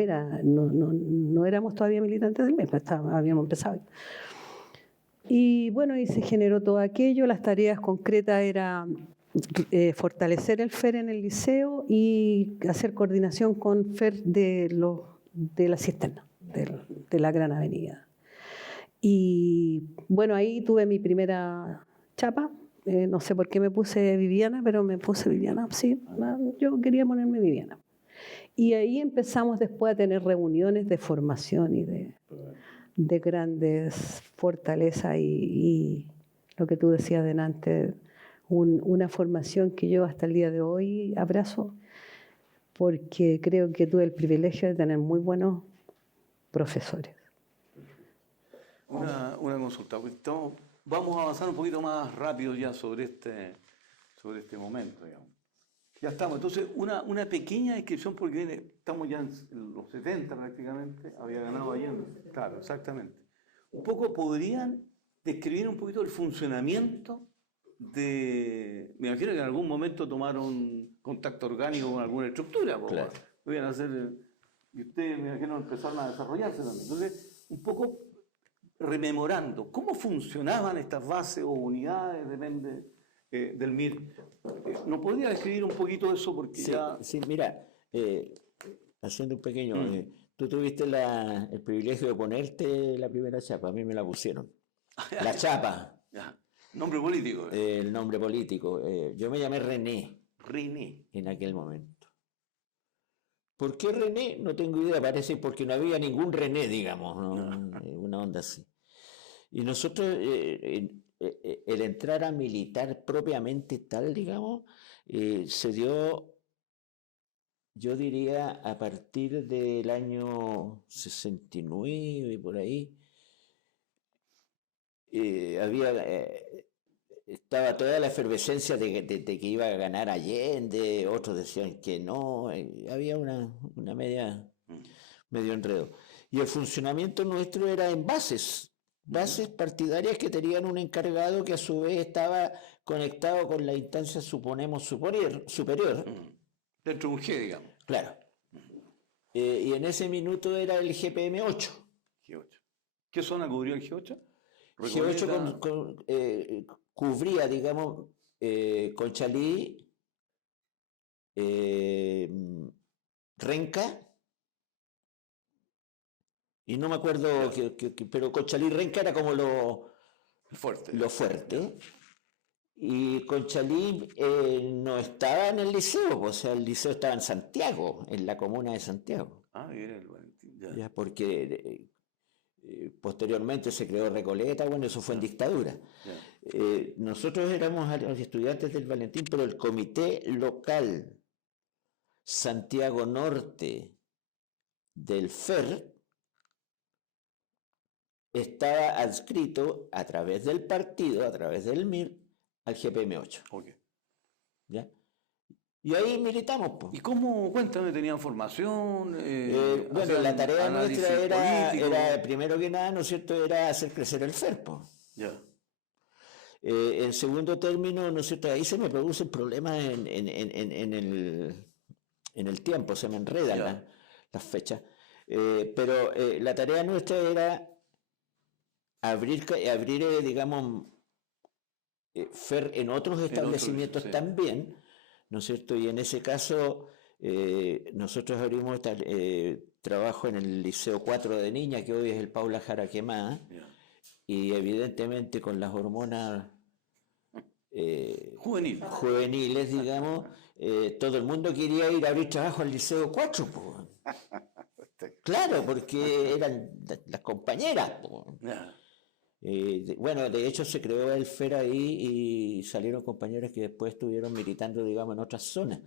éramos todavía militantes del MEP, habíamos empezado. Y bueno, y se generó todo aquello. Las tareas concretas eran fortalecer el FER en el liceo y hacer coordinación con FER de la cisterna, de la Gran Avenida. Y bueno, ahí tuve mi primera chapa. No sé por qué me puse Viviana, pero me puse Viviana, sí. Yo quería ponerme Viviana. Y ahí empezamos después a tener reuniones de formación y de grandes fortalezas y lo que tú decías delante, una formación que yo hasta el día de hoy abrazo, porque creo que tuve el privilegio de tener muy buenos profesores. Una consulta, porque vamos a avanzar un poquito más rápido ya sobre este momento, digamos. Ya estamos, entonces una pequeña descripción, porque estamos ya en los 70 prácticamente, había ganado Allende. Claro, exactamente. Un poco podrían describir un poquito el funcionamiento me imagino que en algún momento tomaron contacto orgánico con alguna estructura, Claro. Podían hacer, y ustedes me imagino empezaron a desarrollarse también. Entonces, un poco rememorando cómo funcionaban estas bases o unidades, depende del MIR. ¿Nos podría describir un poquito eso? Porque Sí, ya... sí, mira, haciendo un pequeño, tú tuviste el privilegio de ponerte la primera chapa, a mí me la pusieron. La chapa, Ya. Nombre político. el nombre político. Yo me llamé René René. en aquel momento. ¿Por qué René? No tengo idea, parece porque no había ningún René, digamos, ¿no? Una onda así. Y nosotros, el entrar a militar propiamente tal, digamos, se dio, yo diría, a partir del año 69, por ahí. Estaba toda la efervescencia de que iba a ganar Allende, otros decían que no, había una medio enredo. Y el funcionamiento nuestro era en bases partidarias que tenían un encargado que a su vez estaba conectado con la instancia, suponemos, superior. Dentro de un G, digamos. Claro. Y en ese minuto era el GPM-8. G8. ¿Qué zona cubría el G8? G8 cubría, digamos, Conchalí, Renca, y no me acuerdo, pero Conchalí y Renca era como lo fuerte. Y Conchalí no estaba en el liceo, o sea, el liceo estaba en Santiago, en la comuna de Santiago. Era el Valentín. Ya, porque posteriormente se creó Recoleta, bueno, eso fue en dictadura. Nosotros éramos los estudiantes del Valentín, pero el comité local Santiago Norte del FER estaba adscrito a través del partido, a través del MIR, al GPM-8. Okay. ¿Ya? Y ahí militamos. ¿Y cómo, cuéntame, tenían formación? Bueno, la tarea nuestra era, primero que nada, ¿no es cierto?, era hacer crecer el FER. Ya. En segundo término, ¿no es cierto?, ahí se me produce el problema en el tiempo, se me enredan las fechas. Pero la tarea nuestra era abrir digamos, FER en otros establecimientos también, ¿no es cierto? Y en ese caso, nosotros abrimos trabajo en el Liceo 4 de Niña, que hoy es el Paula Jara Quemada, y evidentemente con las hormonas juveniles, digamos, todo el mundo quería ir a abrir trabajo al Liceo 4, claro, porque eran las compañeras. Bueno, de hecho se creó el FER ahí y salieron compañeras que después estuvieron militando, digamos, en otras zonas.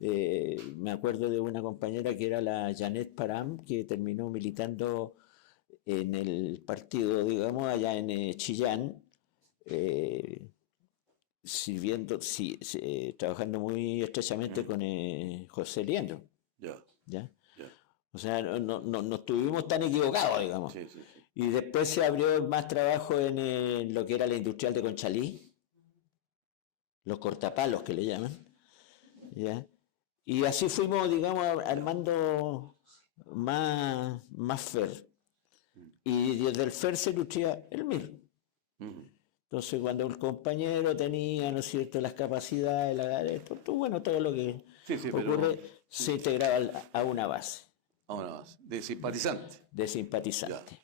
Me acuerdo de una compañera que era la Janet Param, que terminó militando en el partido, digamos, allá en Chillán, trabajando muy estrechamente con José Liendro. ¿Ya? O sea, no estuvimos tan equivocados, digamos. Sí, sí, sí. Y después se abrió más trabajo en lo que era la industrial de Conchalí, los cortapalos que le llaman, ¿ya? Y así fuimos, digamos, armando más FER. Y desde el FER se nutría el MIR. Entonces, cuando el compañero tenía, ¿no es cierto?, las capacidades, bueno, todo lo que ocurre, se integraba a una base. A una base. De simpatizante. De simpatizante.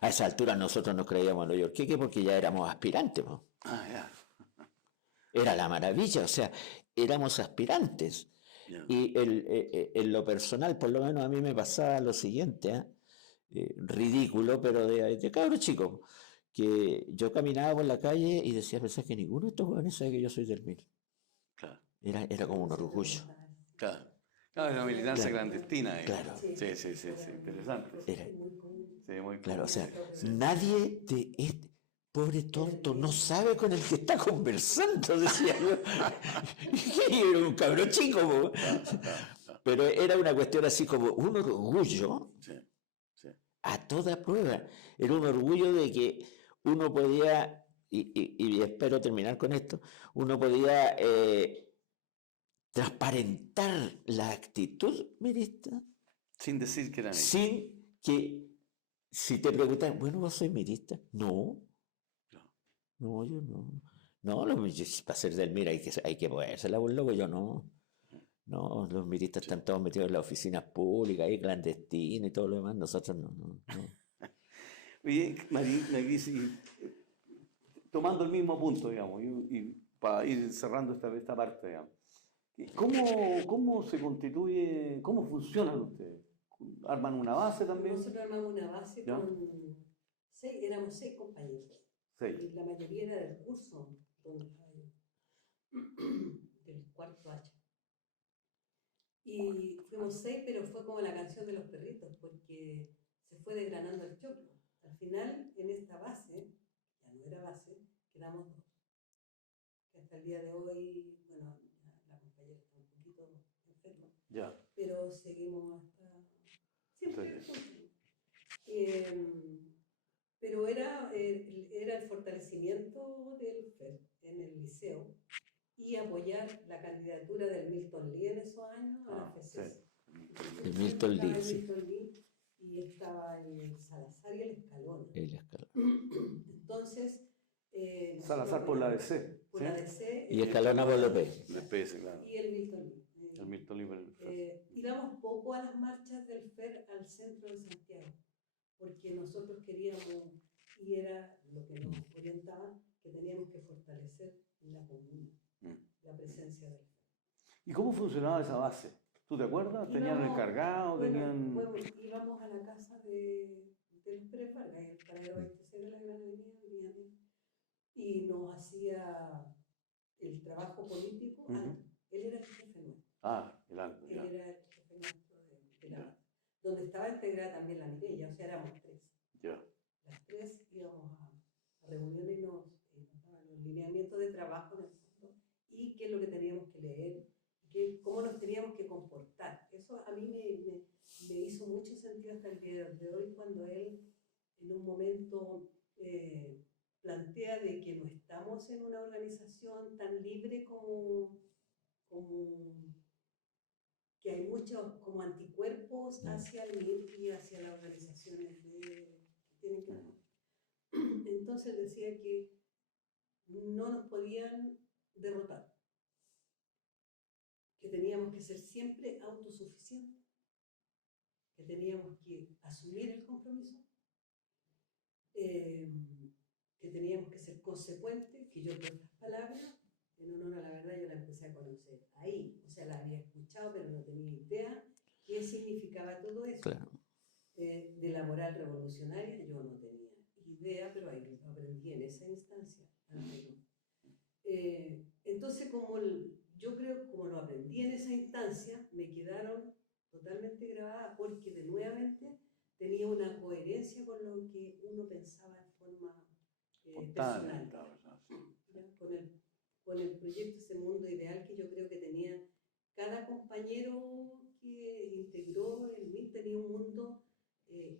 A esa altura nosotros nos creíamos neoyorqueques porque ya éramos aspirantes, ¿no? Ah, ya. Era la maravilla, o sea, éramos aspirantes. Ya. Y en lo personal, por lo menos a mí me pasaba lo siguiente, ridículo, pero de cabro chico, que yo caminaba por la calle y decía, pensar que ninguno de estos jóvenes sabe que yo soy del MIR. Claro. Era como un orgullo. Claro. Claro, era una militancia Claro. clandestina. Claro. Sí, interesante. Era, Sí, muy claro, o sea, nadie de este pobre tonto no sabe con el que está conversando, decía yo. Y era un cabrón chico, po. Pero era una cuestión así como un orgullo a toda prueba. Era un orgullo de que uno podía, y espero terminar con esto, uno podía transparentar la actitud mirista Sin decir que era mirista. sin que, si te preguntan, bueno, ¿vos sois mirista? No, yo no. No, para ser del MIR hay que ponérsela por loco, yo no. No, los miristas están todos metidos en las oficinas públicas, ahí clandestinos y todo lo demás, nosotros no. Oye, María, tomando el mismo punto, digamos, y para ir cerrando esta parte, digamos, ¿cómo se constituye, cómo funcionan ustedes? ¿Arman una base también? Nosotros armamos una base ¿Ya? éramos 6 compañeros. 6. Y la mayoría era del curso donde estaba yo, del cuarto H. Y fuimos 6, pero fue como la canción de los perritos, porque se fue desgranando el choclo. Al final, en esta base, ya no era base, quedamos 2. Que hasta el día de hoy, bueno, la compañera está un poquito enferma, Ya. pero seguimos hasta siempre juntos. Pero era el fortalecimiento del FER en el liceo y apoyar la candidatura del Milton Lee en esos años a la FECES. El Milton Lee, sí. Milton Lee, y estaba el Salazar y el Escalón. Entonces, Salazar por la DC. por la DC. Y Escalona por la P. El PS, claro. Y el Milton Lee. El Milton Lee por el FER. Íbamos poco a las marchas del FER al centro de Santiago, porque nosotros queríamos, y era lo que nos orientaba, que teníamos que fortalecer la comuna, la presencia del FER. ¿Y cómo funcionaba esa base? ¿Tú te acuerdas? ¿Tenían un encargado? Bueno, íbamos a la casa de los Pérez Vargas, el paradero 26 de la Gran Avenida, y nos hacía el trabajo político. Él era el jefe nuestro. Él era el jefe nuestro de la donde estaba integrada también la Mireya, o sea, éramos 3. Las 3 íbamos a reuniones y nos daban los lineamientos de trabajo en el fondo, y qué es lo que teníamos que leer, cómo nos teníamos que comportar. Eso a mí me hizo mucho sentido hasta el día de hoy, cuando él en un momento plantea de que no estamos en una organización tan libre como que hay muchos como anticuerpos hacia el MIR y hacia las organizaciones que tienen que ver. Entonces decía que no nos podían derrotar, que teníamos que ser siempre autosuficientes, que teníamos que asumir el compromiso, que teníamos que ser consecuentes, que yo por estas palabras, en honor a la verdad, yo la empecé a conocer ahí, o sea, la había escuchado, pero no tenía idea qué significaba todo eso. Claro. De la moral revolucionaria yo no tenía idea, pero ahí lo aprendí en esa instancia. Entonces, yo creo que como lo aprendí en esa instancia, me quedaron totalmente grabadas, porque de nuevamente tenía una coherencia con lo que uno pensaba en forma personal. Con el proyecto, ese mundo ideal que yo creo que tenía cada compañero que integró el MIR tenía un mundo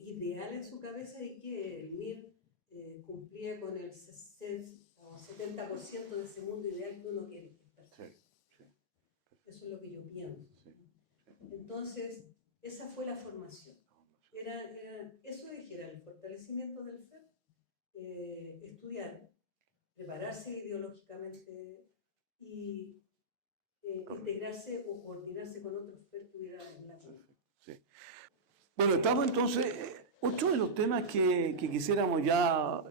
ideal en su cabeza y que el MIR cumplía con el 70% de ese mundo ideal que uno quiere. Sí, sí. Eso es lo que yo pienso. Sí, sí. Entonces, esa fue la formación. Eso era el fortalecimiento del FER, estudiar, prepararse ideológicamente y integrarse o coordinarse con otros FER que hubiera en la zona. Sí. Bueno, estamos entonces, otro de los temas que quisiéramos ya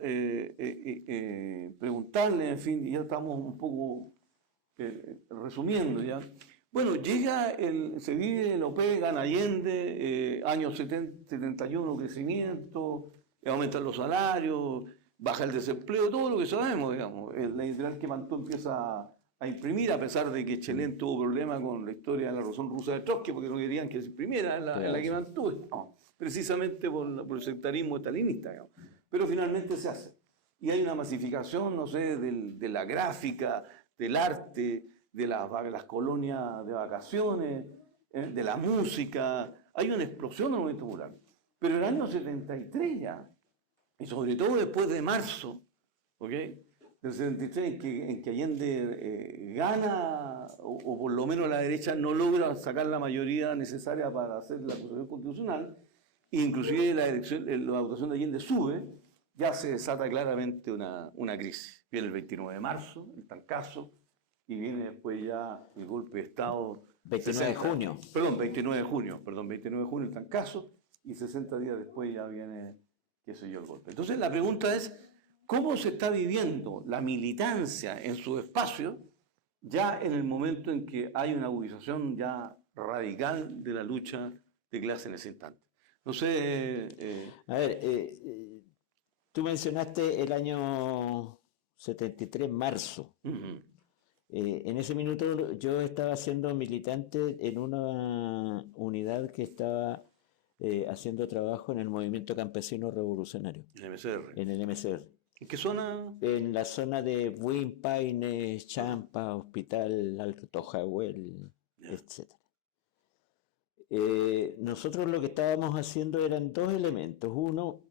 preguntarle, en fin, ya estamos un poco resumiendo ya. Bueno, se vive el OPEC, gana Allende, años 71, crecimiento, aumentan los salarios, baja el desempleo, todo lo que sabemos, digamos. La editorial Quemantú empieza a imprimir, a pesar de que Chelén tuvo problemas con la historia de la Revolución Rusa de Trotsky, porque no querían que se imprimiera en la Quemantú, no, precisamente por el sectarismo estalinista, digamos. Pero finalmente se hace. Y hay una masificación, no sé, de la gráfica, del arte, de las colonias de vacaciones, de la música. Hay una explosión del movimiento popular. Pero el año 73 ya, y sobre todo después de marzo, ¿ok?, del 73, en que Allende gana, o por lo menos la derecha no logra sacar la mayoría necesaria para hacer la acusación constitucional, e inclusive la votación de Allende sube, ya se desata claramente una crisis. Viene el 29 de marzo, el Tancazo, y viene después ya el golpe de Estado. 29 de junio. Perdón, 29 de junio, el Tancazo, y 60 días después ya viene, qué sé yo, el golpe. Entonces la pregunta es, ¿cómo se está viviendo la militancia en su espacio ya en el momento en que hay una agudización ya radical de la lucha de clase en ese instante? No sé... A ver, tú mencionaste el año 73, marzo. Uh-huh. En ese minuto yo estaba siendo militante en una unidad que estaba haciendo trabajo en el movimiento campesino revolucionario. El MCR. En el MCR. ¿En qué zona? En la zona de Buin, Paine, Champa, Hospital Alto Jahuel, etc. Nosotros lo que estábamos haciendo eran dos elementos. Uno,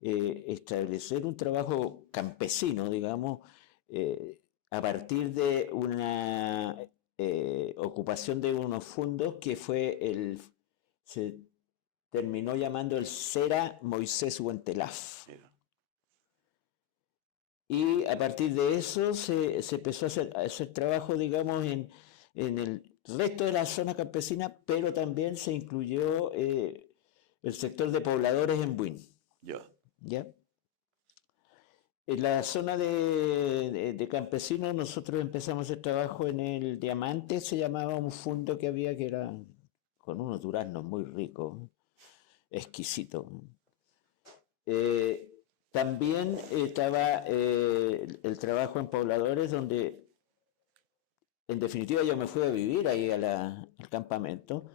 establecer un trabajo campesino, digamos, a partir de una ocupación de unos fondos que se terminó llamando el Cera Moisés Huentelaf. Y a partir de eso se empezó a hacer trabajo, digamos, en el resto de la zona campesina, pero también se incluyó el sector de pobladores en Buin. ¿Ya? En la zona de campesinos nosotros empezamos a hacer trabajo en el Diamante, se llamaba un fondo que había que era con unos duraznos muy ricos, exquisitos. También estaba el trabajo en pobladores, donde en definitiva yo me fui a vivir ahí al campamento,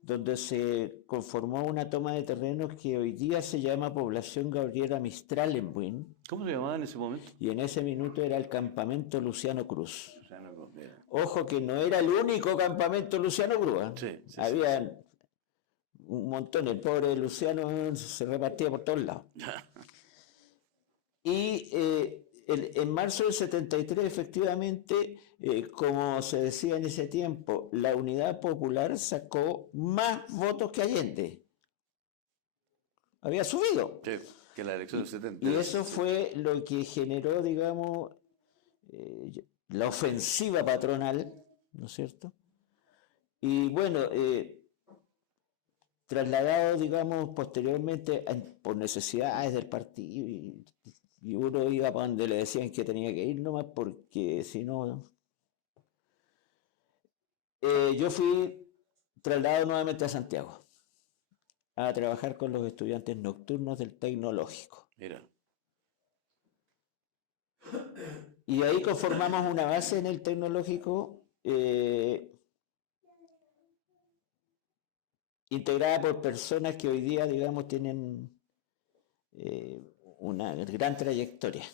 donde se conformó una toma de terrenos que hoy día se llama Población Gabriela Mistral en Buin. ¿Cómo se llamaba en ese momento? Y en ese minuto era el campamento Luciano Cruz. Luciano Cruz, mira. Ojo que no era el único campamento Luciano Cruz. Sí, había un montón, el pobre Luciano se repartía por todos lados. Y en marzo del 73, efectivamente, como se decía en ese tiempo, la Unidad Popular sacó más votos que Allende. Había subido. Sí, que la elección del 73. Y eso fue lo que generó, digamos, la ofensiva patronal, ¿no es cierto? Y bueno, trasladado, digamos, posteriormente por necesidades del partido, y uno iba para donde le decían que tenía que ir nomás, porque si no... yo fui trasladado nuevamente a Santiago a trabajar con los estudiantes nocturnos del Tecnológico. Mira. Y ahí conformamos una base en el Tecnológico integrada por personas que hoy día, digamos, tienen una gran trayectoria.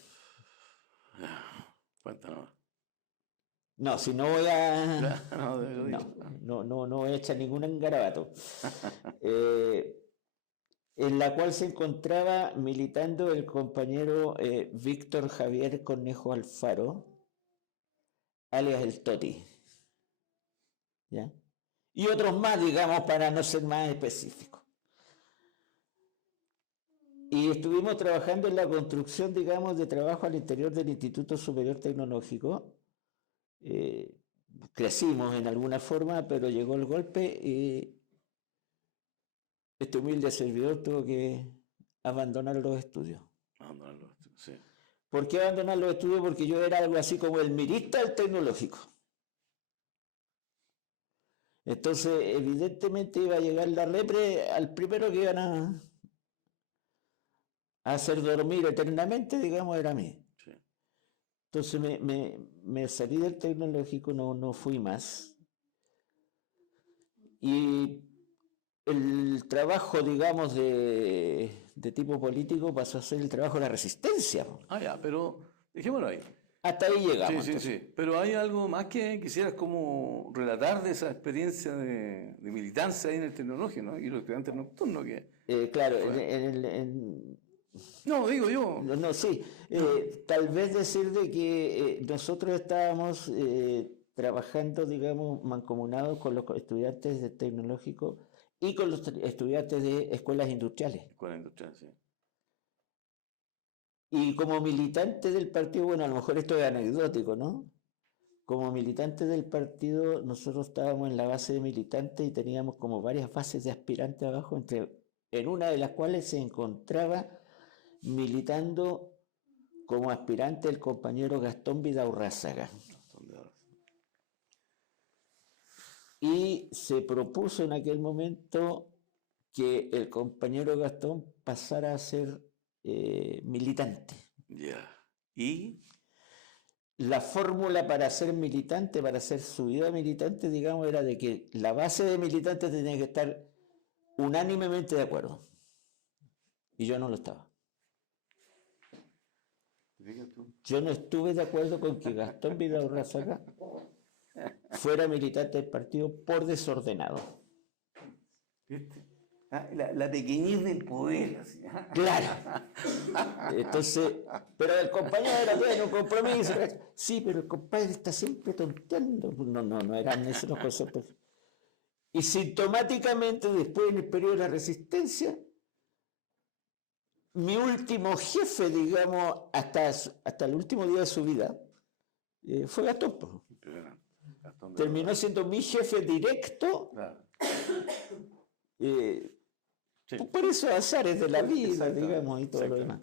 Cuéntanos. No, si no voy a... No, No voy a echar ningún garabato. En la cual se encontraba militando el compañero Víctor Javier Cornejo Alfaro, alias el Toti. ¿Ya? Y otros más, digamos, para no ser más específico. Y estuvimos trabajando en la construcción, digamos, de trabajo al interior del Instituto Superior Tecnológico. Crecimos en alguna forma, pero llegó el golpe y este humilde servidor tuvo que abandonar los estudios. sí. ¿Por qué abandonar los estudios? Porque yo era algo así como el mirista del tecnológico. Entonces, evidentemente iba a llegar la repre al primero que iban a hacer dormir eternamente, digamos, era a mí. Sí. Entonces me salí del tecnológico, no fui más. Y el trabajo, digamos, de tipo político pasó a ser el trabajo de la resistencia. Ya, pero dejémoslo ahí. Hasta ahí llegamos. Sí. Pero hay algo más que quisieras como relatar de esa experiencia de militancia ahí en el tecnológico, ¿no? Y los estudiantes nocturnos que... Claro, No, digo yo. Sí. Tal vez decir de que nosotros estábamos trabajando, digamos, mancomunados con los estudiantes de tecnológico y con los estudiantes de escuelas industriales. Escuela industrial, sí. Y como militante del partido, bueno, a lo mejor esto es anecdótico, ¿no? Como militante del partido, nosotros estábamos en la base de militantes y teníamos como varias bases de aspirantes abajo, en una de las cuales se encontraba militando como aspirante el compañero Gastón Vidaurrázaga. Y se propuso en aquel momento que el compañero Gastón pasara a ser militante. Ya. ¿Y? La fórmula para ser militante, para hacer su vida militante, digamos, era de que la base de militantes tenía que estar unánimemente de acuerdo. Y yo no lo estaba. Yo no estuve de acuerdo con que Gastón Vidaurrázaga fuera militante del partido por desordenado. ¿Viste? La pequeñez del poder. Así. Claro. Entonces, pero el compañero era bueno, un compromiso. Sí, pero el compadre está siempre tonteando. No eran esos los conceptos. Y sintomáticamente, después en el periodo de la resistencia, mi último jefe, digamos, hasta el último día de su vida, fue Gastón. Terminó siendo mi jefe directo. Claro. Sí. Por esos azares de la vida, digamos, y todo lo demás.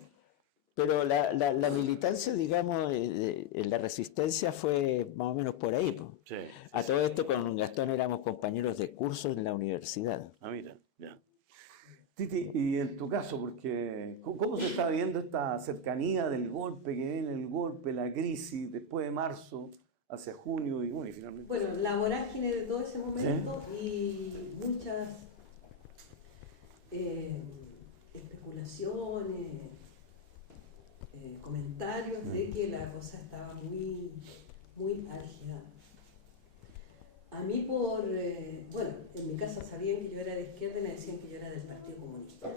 Pero la militancia, digamos, en la resistencia fue más o menos por ahí. Sí, a todo esto con Gastón éramos compañeros de curso en la universidad. Mira, ya. Titi, y en tu caso, porque ¿cómo se está viendo esta cercanía del golpe, que viene el golpe, la crisis, después de marzo, hacia junio y bueno, y finalmente? Bueno, la vorágine de todo ese momento, ¿sí? Y muchas especulaciones, comentarios de que la cosa estaba muy, muy álgida. A mí bueno, en mi casa sabían que yo era de izquierda y me decían que yo era del Partido Comunista.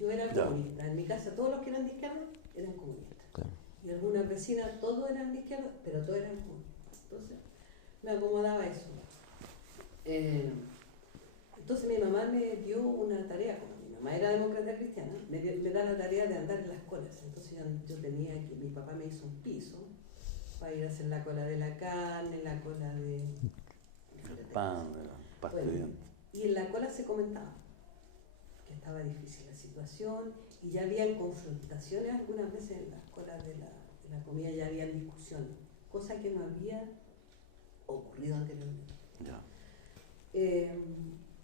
Yo era comunista. En mi casa todos los que eran de izquierda eran comunistas. Claro. Y algunas vecinas todos eran de izquierda, pero todos eran comunistas. Entonces me acomodaba eso. Entonces mi mamá me dio una tarea, como mi mamá era demócrata cristiana, me da la tarea de andar en las colas. Entonces yo tenía que, mi papá me hizo un piso para ir a hacer la cola de la carne, la cola de... pan, pasta de dientes. Y en la cola se comentaba que estaba difícil la situación y ya habían confrontaciones algunas veces en las colas de la comida, ya habían discusiones, cosa que no había ocurrido anteriormente. Ya.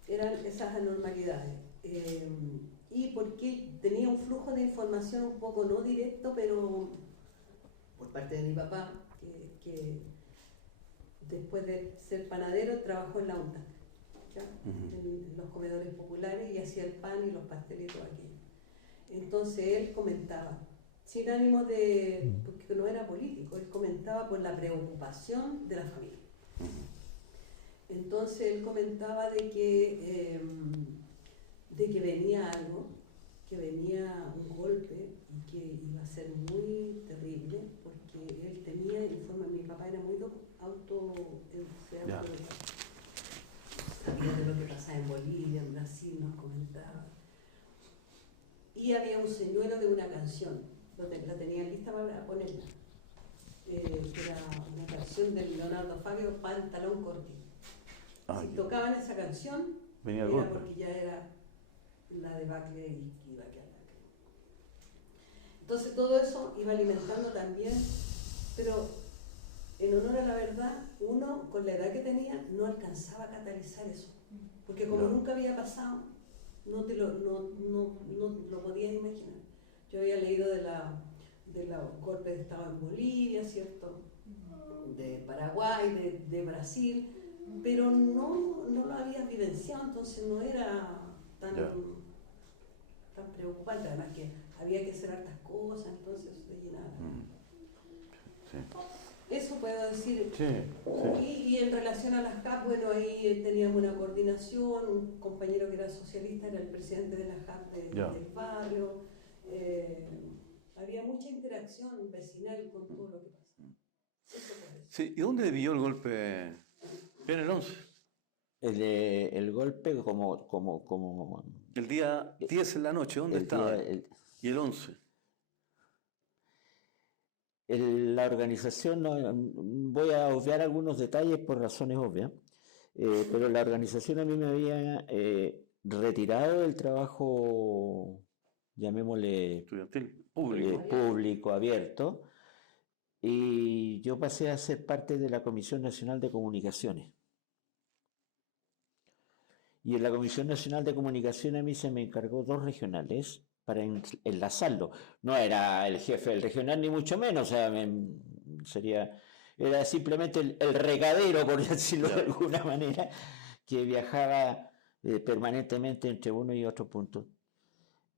Eran esas anormalidades. Y porque tenía un flujo de información un poco no directo, pero por parte de mi papá, que después de ser panadero trabajó en la UNTA, en los comedores populares, y hacía el pan y los pasteles y todo aquello. Entonces él comentaba, sin ánimo de, porque no era político, él comentaba por la preocupación de la familia. Entonces él comentaba de que venía algo, que venía un golpe y que iba a ser muy terrible, porque él tenía informes, mi papá era muy sabía de lo que pasaba en Bolivia, en Brasil, nos comentaba. Y había un señuelo de una canción, la tenían lista para ponerla, que era una canción de Leonardo Fabio, Pantalón Cortito. Si tocaban esa canción, venía el era golpe. porque ya era la debacle y que iba a quedar la crema. Entonces todo eso iba alimentando también, pero en honor a la verdad, uno con la edad que tenía no alcanzaba a catalizar eso, porque como nunca había pasado, no lo podías imaginar. Yo había leído de los golpes de Estado en Bolivia, ¿cierto? De Paraguay, de Brasil, pero no lo había vivenciado, entonces no era tan preocupante, además que había que hacer hartas cosas, entonces se llenaba. Sí. Eso puedo decir. Sí. Y en relación a las JAP, bueno, ahí teníamos una coordinación, un compañero que era socialista era el presidente de la JAP del barrio. Había mucha interacción vecinal con todo lo que pasaba. Sí, ¿y dónde vivió el golpe? En el 11. El golpe como... El día 10 en la noche, ¿dónde estaba? Y el 11. La organización, voy a obviar algunos detalles por razones obvias, pero la organización a mí me había retirado del trabajo, llamémosle estudiantil, público. Público, abierto, y yo pasé a ser parte de la Comisión Nacional de Comunicaciones. Y en la Comisión Nacional de Comunicaciones a mí se me encargó 2 regionales para enlazarlo. No era el jefe del regional ni mucho menos, o sea, era simplemente el regadero, por decirlo de alguna manera, que viajaba permanentemente entre uno y otro punto.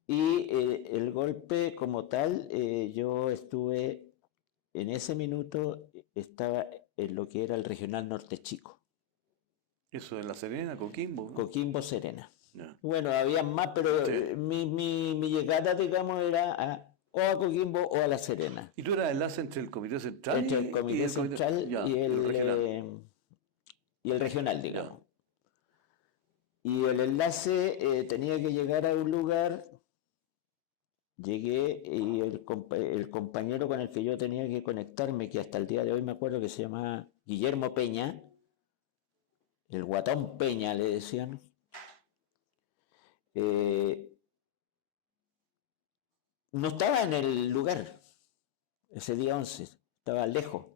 Y el golpe como tal, yo estuve, en ese minuto, estaba en lo que era el Regional Norte Chico. ¿Eso de La Serena, Coquimbo? Coquimbo, Serena. Yeah. Bueno, había más, pero mi llegada, digamos, era o a Coquimbo o a La Serena. ¿Y tú eras enlace entre el Comité Central entre el Comité Central y el regional, digamos? Y el enlace tenía que llegar a un lugar, llegué y el compañero con el que yo tenía que conectarme, que hasta el día de hoy me acuerdo que se llamaba Guillermo Peña, el Guatón Peña le decían, no estaba en el lugar ese día 11, estaba lejos.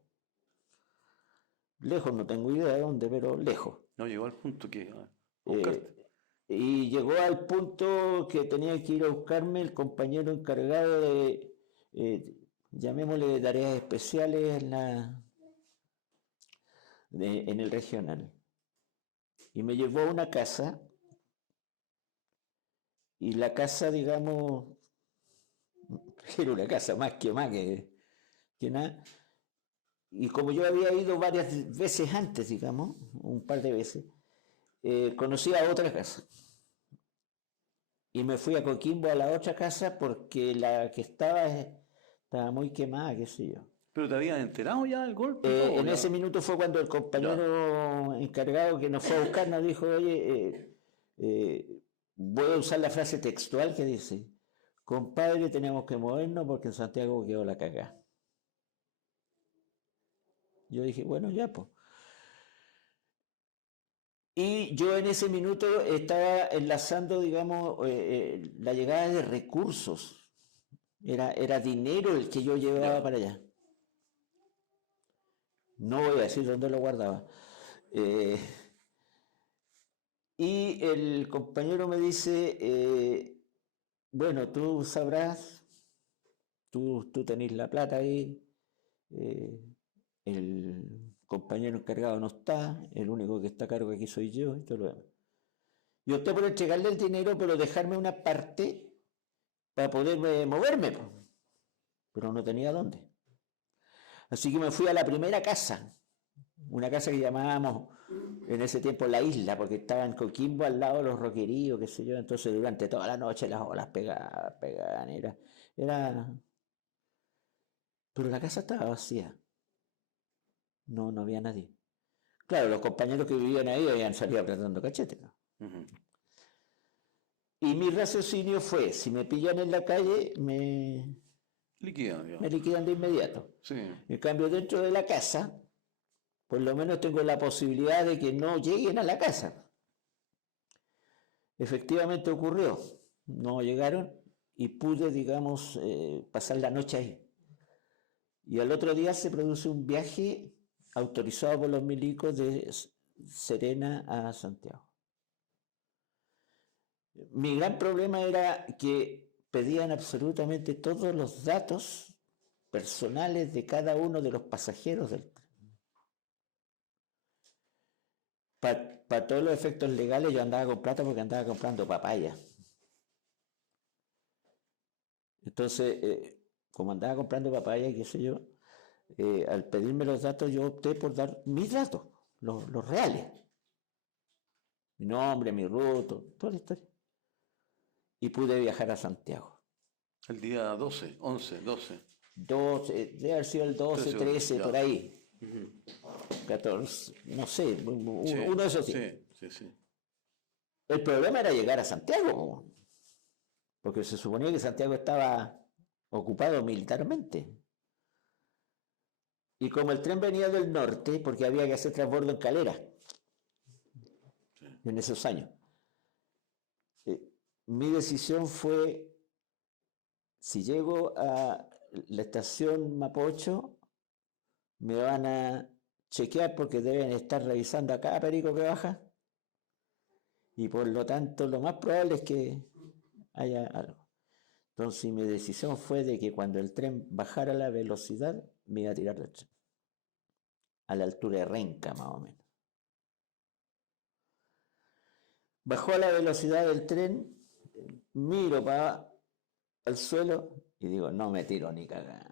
Lejos, no tengo idea de dónde, pero lejos. No llegó al punto que y llegó al punto que tenía que ir a buscarme el compañero encargado de, llamémosle, de tareas especiales en el regional. Y me llevó a una casa, y la casa, digamos, era una casa más que nada. Y como yo había ido varias veces antes, digamos, un par de veces, conocí a otra casa. Y me fui a Coquimbo a la otra casa porque la que estaba muy quemada, qué sé yo. ¿Pero te habían enterado ya del golpe? En ese minuto fue cuando el compañero encargado que nos fue a buscar nos dijo, oye, voy a usar la frase textual que dice, compadre, tenemos que movernos porque en Santiago quedó la cagá. Yo dije, bueno, ya pues. Y yo en ese minuto estaba enlazando, digamos, la llegada de recursos. Era dinero el que yo llevaba para allá. No voy a decir dónde lo guardaba. Y el compañero me dice, bueno, tú sabrás, tú tenés la plata ahí, el compañero encargado no está, el único que está a cargo aquí soy yo, y todo lo demás. Y opté por entregarle el dinero, pero dejarme una parte para poder moverme. pero no tenía dónde. Así que me fui a la primera casa, una casa que llamábamos en ese tiempo La Isla, porque estaba en Coquimbo al lado de los roqueríos, qué sé yo. Entonces durante toda la noche las olas pegaban, era... Pero la casa estaba vacía, no había nadie. Claro, los compañeros que vivían ahí habían salido apretando cachete, ¿no? Y mi raciocinio fue, si me pillan en la calle, me liquidan de inmediato. Sí. En cambio, dentro de la casa, por lo menos tengo la posibilidad de que no lleguen a la casa. Efectivamente ocurrió, no llegaron y pude, digamos, pasar la noche ahí. Y al otro día se produce un viaje autorizado por los milicos de Serena a Santiago. Mi gran problema era que pedían absolutamente todos los datos personales de cada uno de los pasajeros del tren. Para todos los efectos legales yo andaba con plata porque andaba comprando papaya. Entonces, como andaba comprando papaya, qué sé yo, al pedirme los datos yo opté por dar mis datos, los reales. Mi nombre, mi ruta, toda la historia. Y pude viajar a Santiago. El día 12, 11, 12. 12, debe haber sido el 12, 13, ya. por ahí. 14, no sé, uno de esos días. Sí. El problema era llegar a Santiago, porque se suponía que Santiago estaba ocupado militarmente. Y como el tren venía del norte, porque había que hacer transbordo en Calera, en esos años, mi decisión fue, si llego a la estación Mapocho, me van a chequear porque deben estar revisando a cada perico que baja, y por lo tanto lo más probable es que haya algo. Entonces mi decisión fue de que cuando el tren bajara la velocidad, me iba a tirar del tren, a la altura de Renca más o menos. Bajó a la velocidad del tren, miro para el suelo y digo, no me tiro ni cagando.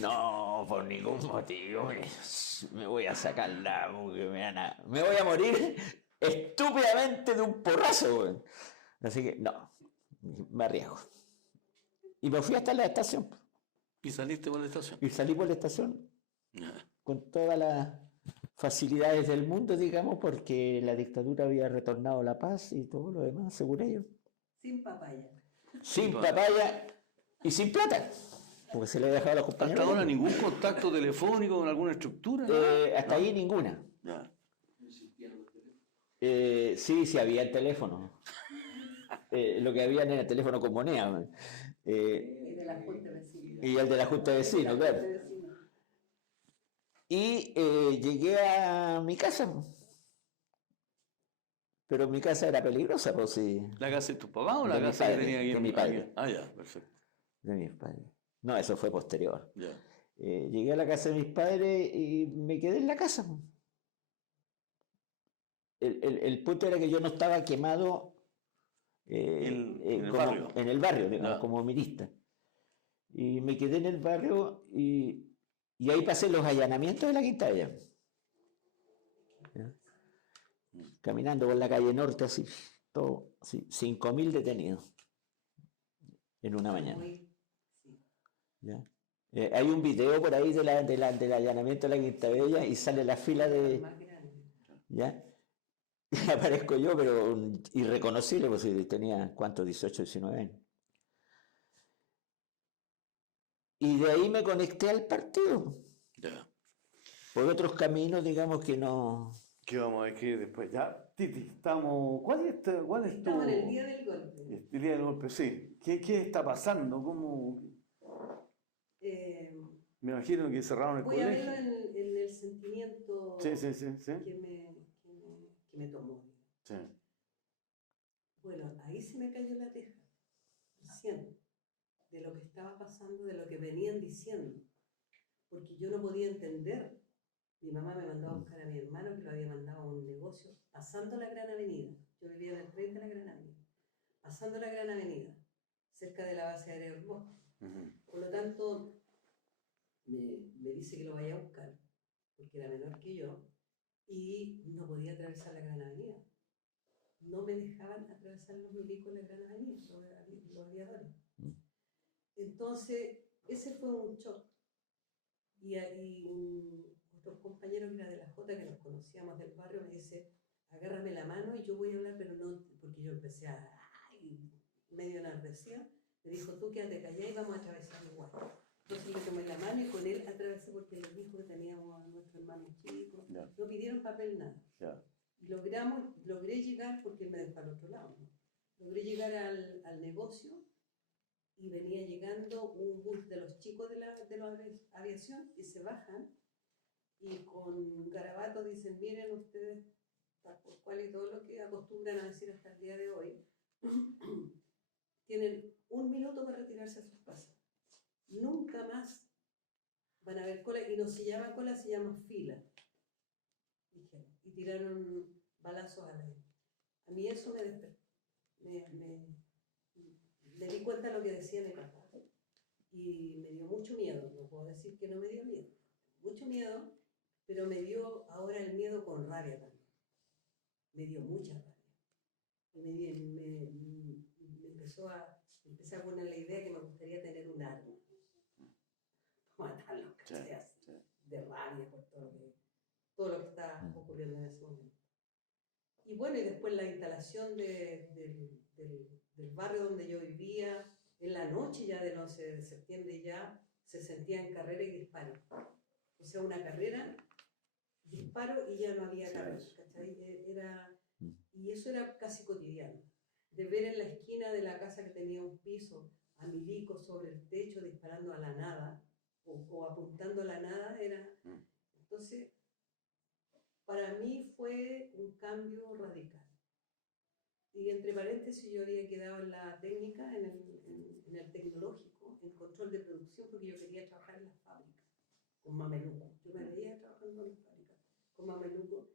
No, por ningún motivo. Me voy a sacar la... Me voy a morir estúpidamente de un porrazo, güey. Así que, no, me arriesgo. Y me fui hasta la estación. ¿Y saliste por la estación? Y salí por la estación con todas las facilidades del mundo, digamos, porque la dictadura había retornado la paz y todo lo demás, según ellos. Sin papaya. Sin papaya y sin plata. Porque se le había dejado a los compañeros. ¿Hasta ahora ningún contacto telefónico con alguna estructura? Hasta ahí ninguna. Ya. Sí, había el teléfono. Lo que había era el teléfono con moneda. Y de la Junta de Vecinos. Y el de la Junta de Vecinos, claro. Y llegué a mi casa. Pero mi casa era peligrosa, pues sí. ¿La casa de tu papá o la De mi casa padre, que tenía aquí de en mi padre. Ah, ya, perfecto. De mis padres. No, eso fue posterior. Ya. Llegué a la casa de mis padres y me quedé en la casa. El punto era que yo no estaba quemado En el como, barrio. en el barrio, digamos, Ya. como mirista. Y me quedé en el barrio y ahí pasé los allanamientos de la Quintana. Caminando por la calle norte, así, todo, así, 5.000 detenidos en una mañana. ¿Ya? Hay un video por ahí del allanamiento de la Quinta Bella y sale la fila de... ¿Ya? Y aparezco yo, pero irreconocible, pues tenía, ¿cuánto? 18, 19 años. Y de ahí me conecté al partido. Ya. Por otros caminos, digamos que no... ¿Qué vamos a ver que después? Ya, Titi, estamos... ¿Cuál es tu...? Estamos en el día del golpe. El día del golpe, sí. ¿Qué está pasando? ¿Cómo...? Me imagino que cerraron el Voy a colegio. verlo en el sentimiento Sí. que me tomó. Sí. Bueno, ahí se me cayó la teja, recién, de lo que estaba pasando, de lo que venían diciendo, porque yo no podía entender. Mi mamá me mandó a buscar a mi hermano, que lo había mandado a un negocio, pasando la Gran Avenida. Yo vivía en el 30 de la Gran Avenida. Pasando la Gran Avenida, cerca de la base aérea del Bosque. Por lo tanto, me dice que lo vaya a buscar, porque era menor que yo, y no podía atravesar la Gran Avenida. No me dejaban atravesar los milicos en la Gran Avenida, los aviadores. Entonces, ese fue un shock. Y otro compañero que era de la Jota, que nos conocíamos del barrio, me dice, agárrame la mano y yo voy a hablar, pero no, porque yo empecé medio enardecida, me dijo, tú quédate callada y vamos a atravesar igual. Entonces le tomé la mano y con él atravesé, porque les dijo que teníamos a nuestro hermano chico, no pidieron papel, nada. Y logré llegar, porque él me dejó al otro lado, ¿no? Logré llegar al negocio, y venía llegando un bus de los chicos de la aviación, y se bajan, y con garabato dicen, miren ustedes, por cual y todo lo que acostumbran a decir hasta el día de hoy, tienen 1 minuto para retirarse a sus casas. Nunca más van a ver cola, y no se llama cola, se llama fila. Dijeron, y tiraron balazos al aire. A mí eso me despertó. Me di cuenta de lo que decía mi papá. Y me dio mucho miedo. No puedo decir que no me dio miedo. Mucho miedo, pero me dio ahora el miedo con rabia también. Me dio mucha rabia. Y empecé a poner la idea que me gustaría tener un arma. Para matarlos, de rabia por todo lo que está ocurriendo en ese momento. Y bueno, y después la instalación del barrio donde yo vivía, en la noche ya del 11 de septiembre ya se sentían carrera y disparo. O sea, una carrera, disparo y ya no había carrera, ¿cachai? Y eso era casi cotidiano. De ver en la esquina de la casa que tenía un piso a milicos sobre el techo disparando a la nada o apuntando a la nada, entonces, para mí fue un cambio radical. Y entre paréntesis, yo había quedado en la técnica, en el tecnológico, en control de producción, porque yo quería trabajar en las fábricas, con mameluco. Yo me veía trabajando en las fábricas, con mameluco,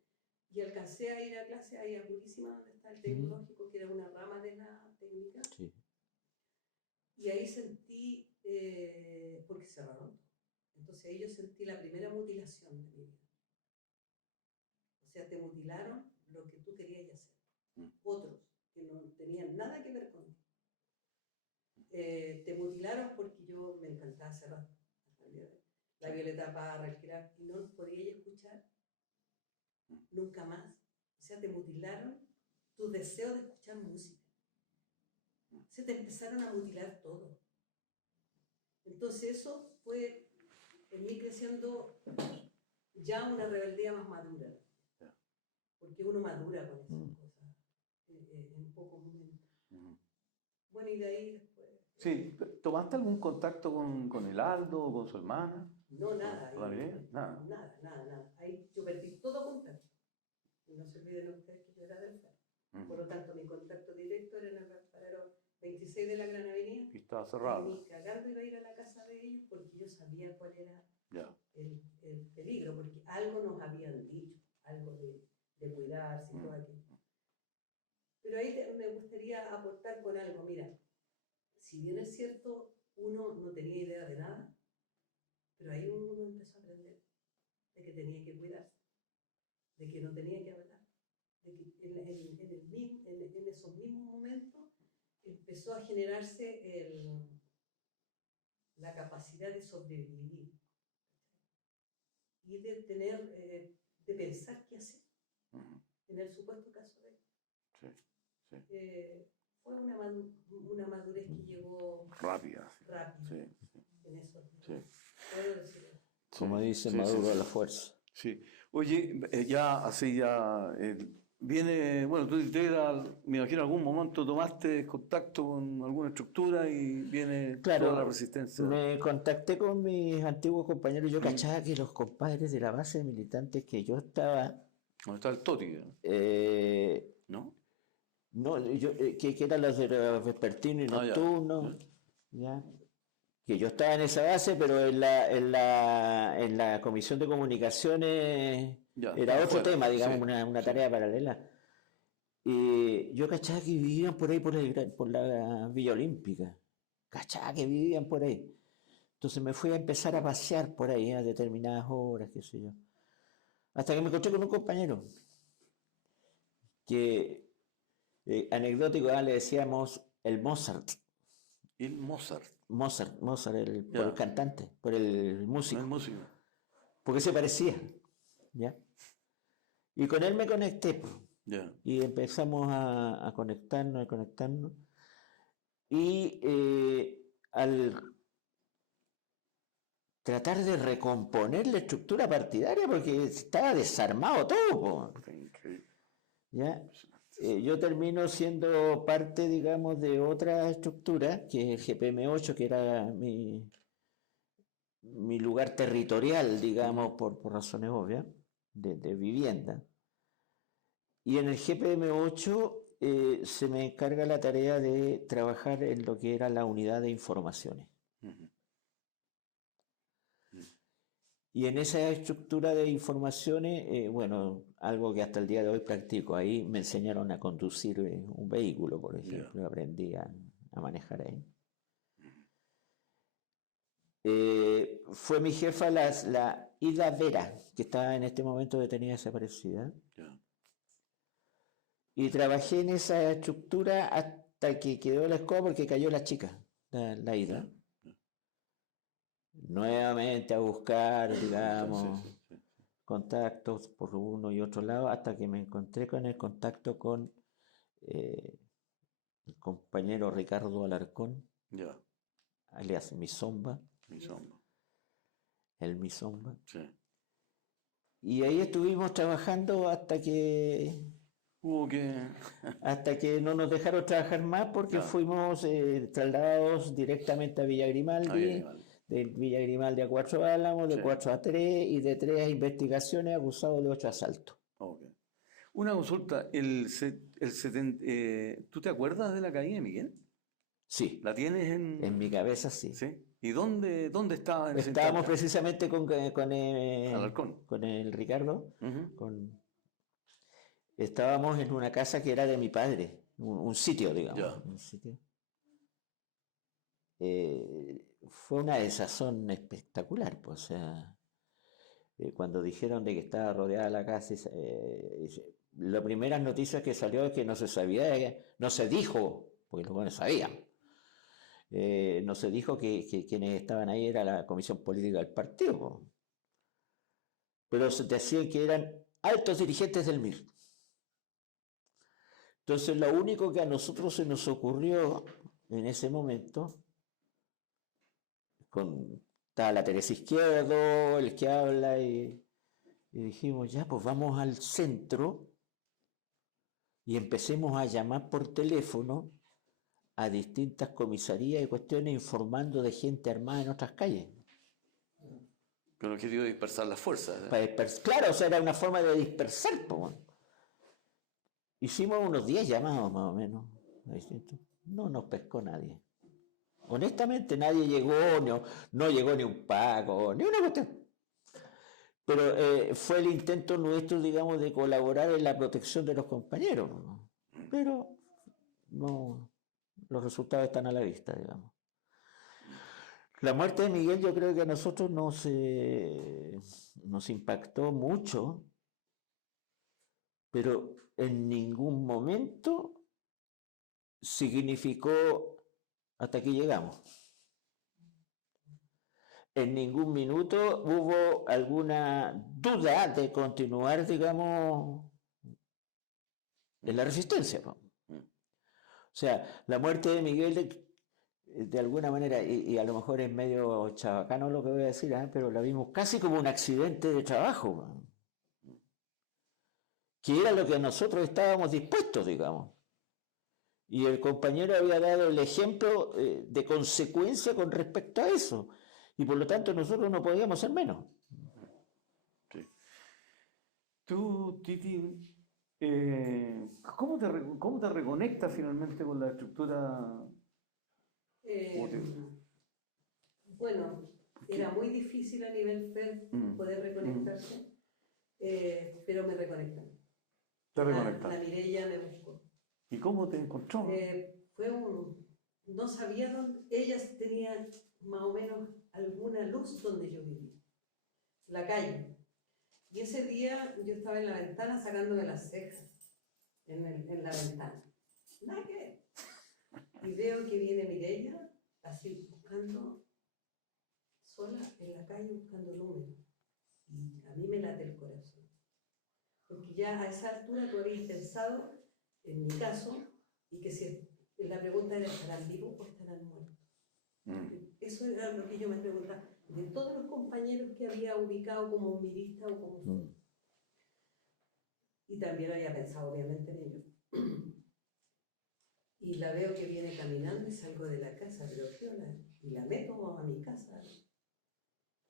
y alcancé a ir a clase ahí a Purísima, donde está el tecnológico, que era una rama de la técnica. Sí. Y ahí sentí, porque cerraron. Entonces ahí yo sentí la primera mutilación de mi vida. O sea, te mutilaron lo que tú querías hacer. Otros que no tenían nada que ver conmigo. Te mutilaron porque yo me encantaba cerrar la Violeta Parra, el Crack, y no podía escuchar nunca más. O sea, te mutilaron tu deseo de escuchar música. Se te empezaron a mutilar todo. Entonces eso fue en mí creciendo ya una rebeldía más madura. Porque uno madura con esas cosas en pocos momentos. Bueno, y de ahí después... Sí, ¿tomaste algún contacto con el Aldo o con su hermana? No, nada. Nada. Nada. Ahí yo perdí todo contacto. Y no se olviden ustedes que yo era del FAR. Por lo tanto, mi contacto directo era en el paradero 26 de la Gran Avenida. Y estaba cerrado. Y ni cagando iba a ir a la casa de ellos porque yo sabía cuál era el peligro, porque algo nos habían dicho, algo de cuidarse y todo aquello. Pero ahí me gustaría aportar con algo. Mira, si bien es cierto, uno no tenía idea de nada, pero ahí uno empezó a aprender de que tenía que cuidarse, de que no tenía que hablar, de que en esos mismos momentos empezó a generarse la capacidad de sobrevivir y de tener, de pensar qué hacer en el supuesto caso de él. Fue una madurez que llegó rápida. En eso. Puedo decirlo. Como dice Maduro, a la fuerza. Sí. Oye, viene, bueno, tú me imagino en algún momento tomaste contacto con alguna estructura y viene toda la resistencia. Me contacté con mis antiguos compañeros. Yo cachaba que los compadres de la base de militantes que yo estaba... ¿Dónde está el Toti? ¿No? No, que eran los de vespertino y nocturno. Ya. Que yo estaba en esa base, pero en la comisión de comunicaciones era otro tema, digamos, una tarea paralela. Y yo cachaba que vivían por ahí, por la Villa Olímpica. Cachaba que vivían por ahí. Entonces me fui a empezar a pasear por ahí a determinadas horas, qué sé yo. Hasta que me encontré con un compañero que, anecdótico, le decíamos el Mozart. El Mozart. Mozart, por Ya. el cantante, por el músico. El músico. Porque se parecía, ¿ya? Y con él me conecté, pues, Ya. y empezamos a conectarnos. Y al tratar de recomponer la estructura partidaria, porque estaba desarmado todo, po, Increíble. ¿ya? Yo termino siendo parte, digamos, de otra estructura, que es el GPM8, que era mi lugar territorial, digamos, por razones obvias, de vivienda. Y en el GPM8 se me encarga la tarea de trabajar en lo que era la unidad de informaciones. Ujú. Y en esa estructura de informaciones, bueno, algo que hasta el día de hoy practico, ahí me enseñaron a conducir un vehículo, por ejemplo, aprendí a manejar ahí. Fue mi jefa la Ida Vera, que está en este momento detenida desaparecida. Ya. Y trabajé en esa estructura hasta que quedó la escoba porque cayó la chica, la Ida. Nuevamente a buscar, digamos, Sí. contactos por uno y otro lado, hasta que me encontré con el contacto con el compañero Ricardo Alarcón, Ya. alias Misomba, Mi sombra. el Misomba. Sí. Y ahí estuvimos trabajando Hubo que. hasta que no nos dejaron trabajar más porque Claro. fuimos trasladados directamente a Villa Grimaldi, de Villa Grimaldi a Cuatro Álamos, de Sí. 4 a 3 y de 3 a investigaciones, acusados de 8 asaltos. Ok. Una consulta. ¿Tú te acuerdas de la caída de Miguel? Sí, ¿La tienes en mi cabeza sí. ¿Sí? ¿Y dónde estaba en ese Estábamos instante? precisamente Alarcón. con el Ricardo, Ujú. estábamos en una casa que era de mi padre, un sitio, digamos. Ya. Un sitio. Fue una desazón espectacular, pues, o sea, cuando dijeron de que estaba rodeada la casa, las primeras noticias que salió es que no se sabía, no se dijo, porque los buenos sabían, no se dijo que quienes estaban ahí era la comisión política del partido, po. Pero se decían que eran altos dirigentes del MIR. Entonces lo único que a nosotros se nos ocurrió en ese momento, estaba la Teresa Izquierdo, el que habla, y dijimos, ya, pues vamos al centro y empecemos a llamar por teléfono a distintas comisarías y cuestiones informando de gente armada en otras calles. Con el objetivo de dispersar las fuerzas. ¿Eh? Claro, o sea, era una forma de dispersar, pues, bueno. Hicimos unos 10 llamados más o menos a distintos. No nos pescó nadie. Honestamente nadie llegó, no llegó ni un Paco, ni una cuestión. Pero fue el intento nuestro, digamos, de colaborar en la protección de los compañeros, ¿no? Pero no, los resultados están a la vista, digamos. La muerte de Miguel yo creo que a nosotros nos impactó mucho, pero en ningún momento significó hasta aquí llegamos. En ningún minuto hubo alguna duda de continuar, digamos, en la resistencia, ¿no? O sea, la muerte de Miguel, de alguna manera, y a lo mejor es medio chabacano lo que voy a decir, pero la vimos casi como un accidente de trabajo, ¿no? Que era lo que nosotros estábamos dispuestos, digamos. Y el compañero había dado el ejemplo de consecuencia con respecto a eso. Y por lo tanto nosotros no podíamos ser menos. Sí. Tú, Titi, ¿cómo te reconectas finalmente con la estructura? Bueno, era muy difícil a nivel FED poder reconectarse, pero me reconectan. Te reconectas. La Mireia me buscó. ¿Y cómo te encontró? No sabía dónde. Ellas tenían más o menos alguna luz donde yo vivía, la calle. Y ese día yo estaba en la ventana sacándome las cejas, en la ventana. Nada que ver. Y veo que viene Mireia, así buscando, sola en la calle, buscando números. Y a mí me late el corazón. Porque ya a esa altura tú habías pensado, en mi caso, y que si la pregunta era, ¿estarán vivos o estarán muertos? Eso era lo que yo me preguntaba. De todos los compañeros que había ubicado como mirista o como... Y también había pensado, obviamente, en ellos. Y la veo que viene caminando y salgo de la casa, pero y la meto a mi casa.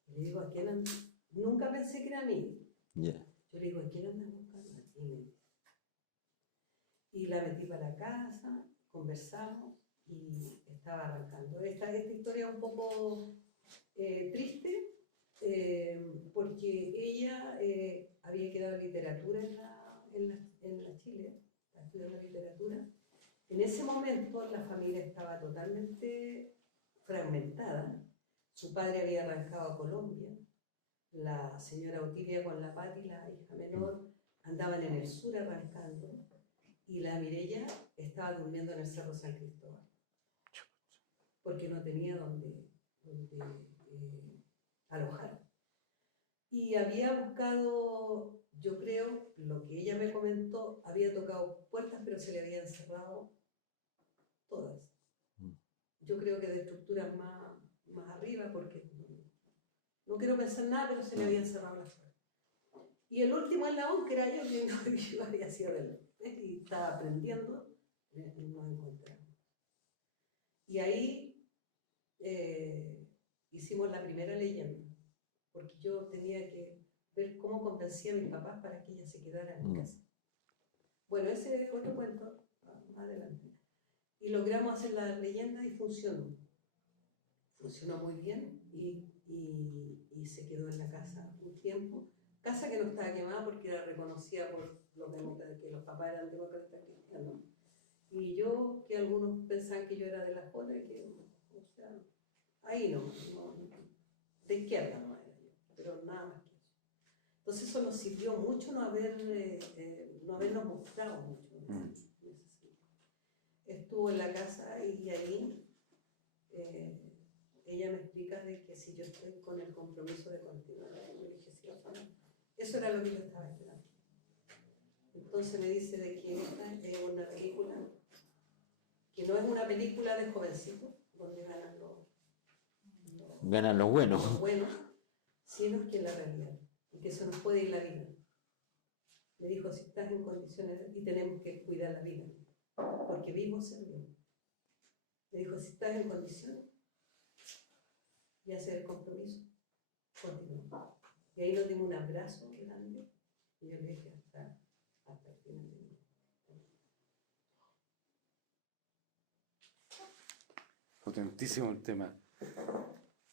Y le digo, ¿a quién andas? Nunca pensé que era a mí. Yeah. Yo le digo, ¿a quién andas buscando? Y la metí para la casa, conversamos y estaba arrancando. Esta historia es un poco triste porque ella había quedado en literatura en la Chile, estudiando literatura. En ese momento la familia estaba totalmente fragmentada. Su padre había arrancado a Colombia. La señora Otilia con la Pati, la hija menor, andaban en el sur arrancando. Y la Mireia estaba durmiendo en el Cerro San Cristóbal. Porque no tenía donde alojar. Y había buscado, yo creo, lo que ella me comentó, había tocado puertas, pero se le habían cerrado todas. Yo creo que de estructuras más arriba, porque no quiero pensar nada, pero se le habían cerrado las puertas. Y el último eslabón, que era yo, que yo había sido y estaba aprendiendo, nos encontramos. Y ahí hicimos la primera leyenda, porque yo tenía que ver cómo convencía a mis papás para que ella se quedara en mi casa. Bueno, ese es otro cuento, más adelante. Y logramos hacer la leyenda y funcionó. Funcionó muy bien y se quedó en la casa un tiempo. Casa que no estaba quemada porque era reconocida por los demócratas, que los papás eran demócratas cristianos. Y yo, que algunos pensaban que yo era de la Jota, que, o sea, ahí no, de izquierda no era yo, pero nada más que eso. Entonces eso nos sirvió mucho no habernos mostrado mucho en ese sentido. Estuvo en la casa y ahí ella me explica de que si yo estoy con el compromiso de continuar. Yo le dije, sí, eso era lo que yo estaba esperando. Entonces me dice de que esta es una película, que no es una película de jovencitos, donde ganan Ganan los buenos. Los buenos, sino que en la realidad, y que se nos puede ir la vida. Me dijo, si estás en condiciones, y tenemos que cuidar la vida, porque vivos servimos. Me dijo, si estás en condiciones de hacer el compromiso, continúa. Y ahí nos dimos un abrazo grande, y yo le dije hasta el final de mi vida. Potentísimo el tema.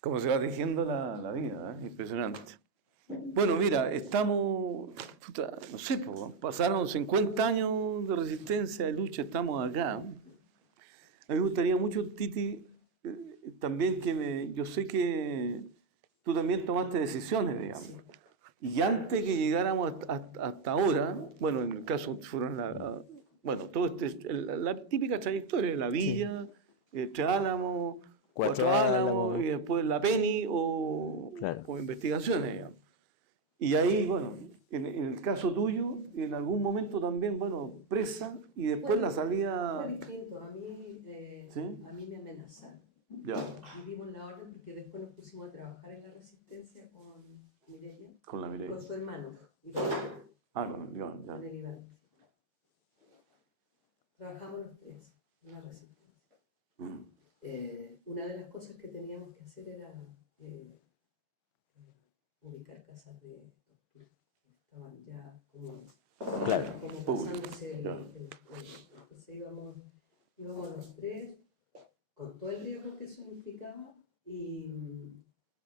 Cómo se va tejiendo la vida, ¿eh? Impresionante. Bueno, mira, estamos, no sé, pasaron 50 años de resistencia, de lucha, estamos acá. A mí me gustaría mucho, Titi, también yo sé que tú también tomaste decisiones, digamos. Sí. Y antes que llegáramos hasta ahora, bueno, en el caso fueron todo la típica trayectoria de la villa, sí. Tres Álamos, Cuatro Álamos, y después la Penny o investigaciones, digamos. Y ahí, bueno, en el caso tuyo, en algún momento también, bueno, presa y después la salida... Fue distinto, ¿sí? A mí me amenazaron. Ya. Vivimos la orden porque después nos pusimos a trabajar en la resistencia con Mireia. Con la Mireia. Con su hermano. Con el Iván, ya. Con el Iván. Trabajamos los tres en la resistencia. Una de las cosas que teníamos que hacer era ubicar casas de tortura. Estaban ya como pasándose entonces íbamos los tres con todo el riesgo que eso implicaba y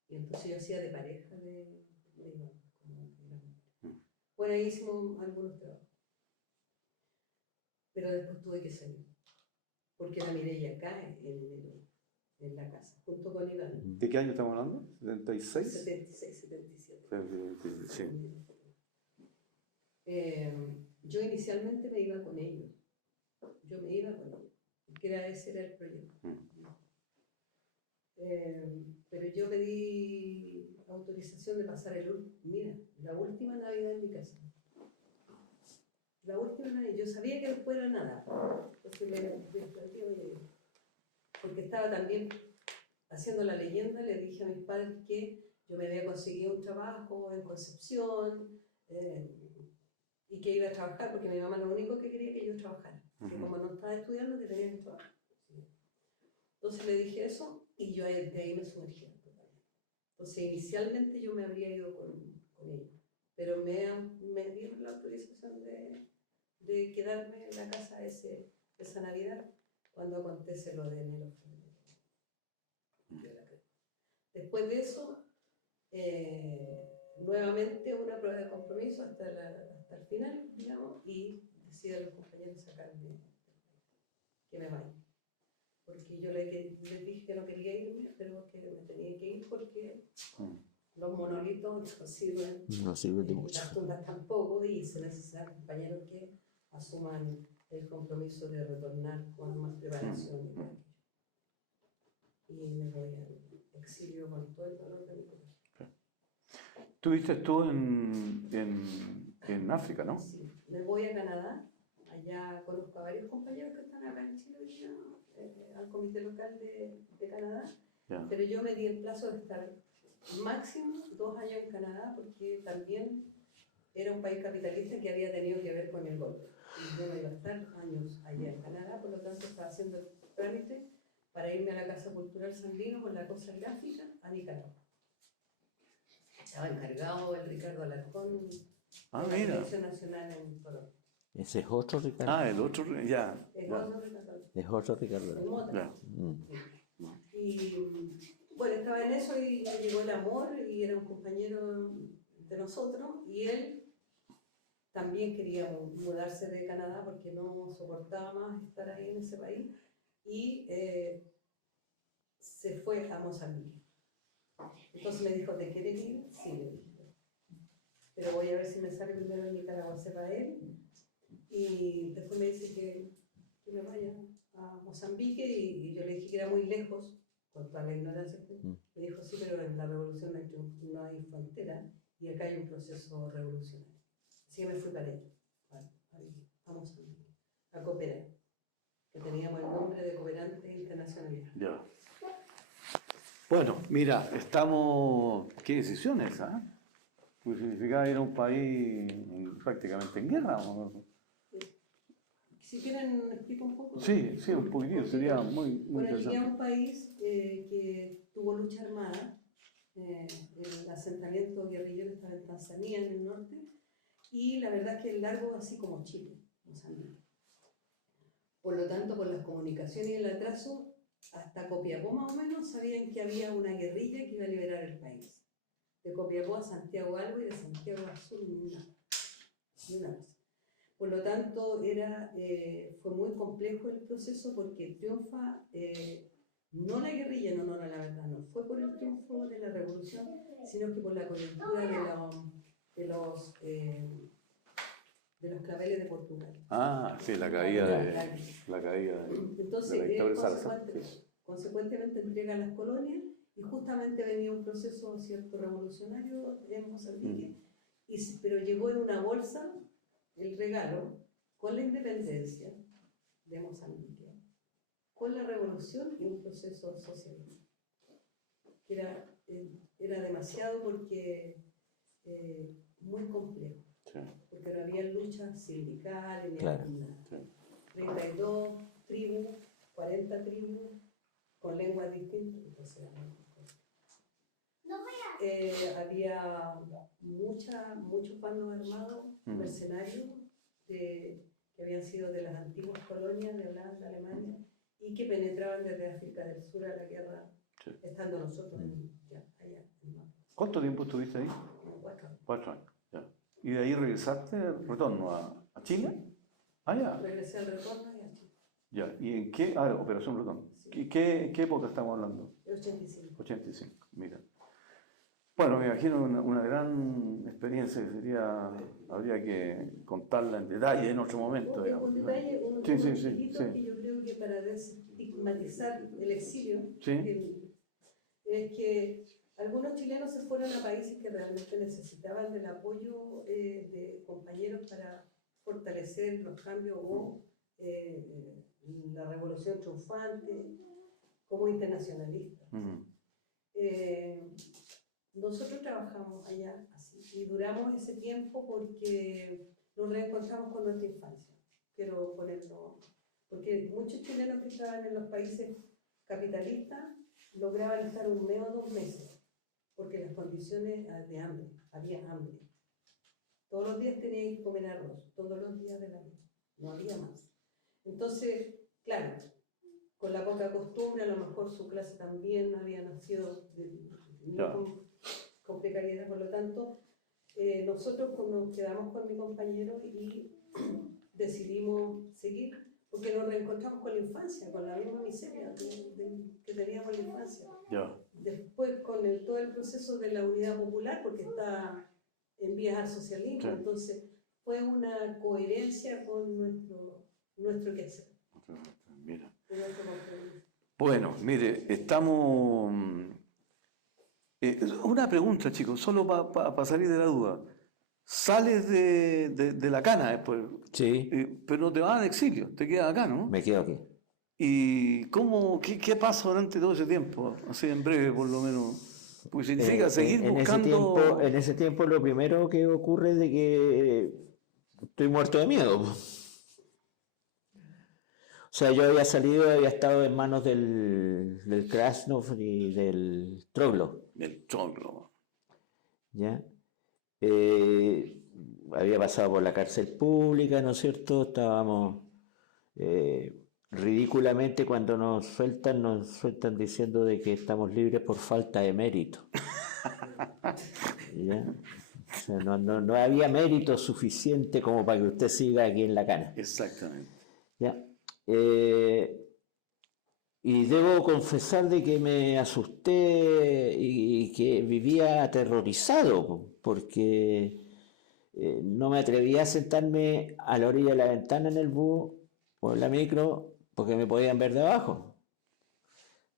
entonces yo hacía de pareja de Iván. Bueno, ahí hicimos algunos trabajos. Pero después tuve que salir. Porque la Mireia cae en en la casa, junto con Iván. ¿De qué año estamos hablando? ¿76? 76, 77. Sí. Yo inicialmente me iba con ellos. Porque ese era el proyecto. Pero yo pedí autorización de pasar la última Navidad en mi casa. La última Navidad. Yo sabía que después era nada. Entonces le planteé, oye, porque estaba también haciendo la leyenda, le dije a mis padres que yo me había conseguido un trabajo en Concepción y que iba a trabajar, porque mi mamá lo único que quería que yo trabajara. Que como no estaba estudiando, que tenía que trabajar. Entonces le dije eso y yo de ahí me sumergí. Entonces inicialmente yo me habría ido con ellos, pero me dieron la autorización de quedarme en la casa esa Navidad cuando acontece lo de enero. Después de eso, nuevamente una prueba de compromiso hasta el final, digamos, y deciden los compañeros sacarme, que me vaya. Porque yo les dije que no quería irme, pero que me tenía que ir porque los monolitos no sirven de mucho. Las tumbas tampoco, y se necesitan compañeros que asuman el compromiso de retornar con más preparación y me voy al exilio con todo el dolor de mi corazón. ¿Estuviste tú en África, no? Sí, me voy a Canadá. Allá conozco a varios compañeros que están acá en Chile hoy día, al comité local de Canadá. Yeah. Pero yo me di el plazo de estar máximo 2 años en Canadá, porque también era un país capitalista que había tenido que ver con el golpe. Y yo no iba a estar años allá en Canadá, por lo tanto estaba haciendo el trámite para irme a la Casa Cultural Sandino con la cosa gráfica a Nicaragua. Estaba encargado el Ricardo Alarcón de la Dirección Nacional en Colombia. Ese es otro Ricardo. Ah, el otro, ya. Es otro Ricardo. El Mota. Y bueno, estaba en eso y llegó el amor y era un compañero de nosotros y él también quería mudarse de Canadá porque no soportaba más estar ahí en ese país y se fue a Mozambique. Entonces me dijo, ¿te quieres ir? Sí, le dije. Pero voy a ver si me sale primero en Nicaragua, sepa él. Y después me dice que me vaya a Mozambique y yo le dije que era muy lejos, con toda la ignorancia. Me dijo, sí, pero en la revolución no hay frontera y acá hay un proceso revolucionario. Así que me fui para allá, a Mozambique, a cooperar, que teníamos el nombre de Cooperantes Internacionales. Ya. Bueno, mira, estamos... ¿Qué decisión es esa? Pues significaba ir a un país prácticamente en guerra. Si quieren, explico un poco. Sí, un poquitito, sería muy interesante. Llegué a un país que tuvo lucha armada. El asentamiento guerrillero estaba en Tanzania, en el norte, y la verdad es que es largo, así como Chile, Mozambique. Por lo tanto, por las comunicaciones y el atraso, hasta Copiapó más o menos sabían que había una guerrilla que iba a liberar el país. De Copiapó a Santiago Albo y de Santiago a Sur, ni una cosa. Por lo tanto, fue muy complejo el proceso porque triunfa no la guerrilla en honor a la verdad, no fue por el triunfo de la revolución, sino que por la coyuntura de los claveles de Portugal. Ah, sí, la caída de Entonces, la dictadura de Salazar. consecuentemente entregan las colonias y justamente venía un proceso cierto revolucionario en Mozambique, pero llegó en una bolsa el regalo con la independencia de Mozambique, con la revolución y un proceso socialista. Que era demasiado porque muy complejo, porque no había luchas sindicales, ni nada. 32 tribus, 40 tribus, con lenguas distintas, entonces había muchos bandos armados, mercenarios, que habían sido de las antiguas colonias de Holanda, Alemania, y que penetraban desde África del Sur a la guerra, estando nosotros allá en Mapa. ¿Cuánto tiempo estuviste ahí? 4 años. 4 años, ya. ¿Y de ahí regresaste, retorno a Chile? Ah, ya. Regresé al retorno y a Chile. Ya, ¿y en qué? Ah, Operación Plutón. Sí. ¿Qué época estamos hablando? 85. 85, mira. Bueno, me imagino una gran experiencia que habría que contarla en detalle en otro momento. Un detalle, un Sí, sí, chiquito sí. que yo creo que para desestigmatizar el exilio, Sí. es que algunos chilenos se fueron a países que realmente necesitaban del apoyo de compañeros para fortalecer los cambios o la revolución triunfante como internacionalistas. Nosotros trabajamos allá así y duramos ese tiempo porque nos reencontramos con nuestra infancia. Quiero ponerlo, porque muchos chilenos que estaban en los países capitalistas lograban estar 1 mes o 2 meses, porque las condiciones de hambre, había hambre. Todos los días tenían que comer arroz, todos los días de la vida, no había más. Entonces, claro, con la poca costumbre, a lo mejor su clase también había nacido con precariedad, por lo tanto, nosotros nos quedamos con mi compañero y decidimos seguir, porque nos reencontramos con la infancia, con la misma miseria que teníamos en la infancia. Ya. Después con todo el proceso de la unidad popular, porque está en vías al socialismo, Sí. entonces fue una coherencia con nuestro quehacer. Mira. Nuestro compromiso. Bueno, mire, estamos... una pregunta, chicos, solo para salir de la duda. Sales de la cana después, Sí, pero no te vas al exilio, te quedas acá, ¿no? me quedo aquí. ¿Y qué pasa durante todo ese tiempo? Así en breve, por lo menos. Porque significa seguir buscando... En ese tiempo lo primero que ocurre es de que estoy muerto de miedo. O sea, yo había estado en manos del Krasnov y del Troglo. El choclo. ¿Ya? Había pasado por la cárcel pública, ¿no es cierto? Estábamos ridículamente cuando nos sueltan diciendo de que estamos libres por falta de mérito. ¿Ya? O sea, no había mérito suficiente como para que usted siga aquí en la cana. Exactamente. ¿Ya? Y debo confesar de que me asusté y que vivía aterrorizado porque no me atrevía a sentarme a la orilla de la ventana en el bus o en la micro porque me podían ver de abajo,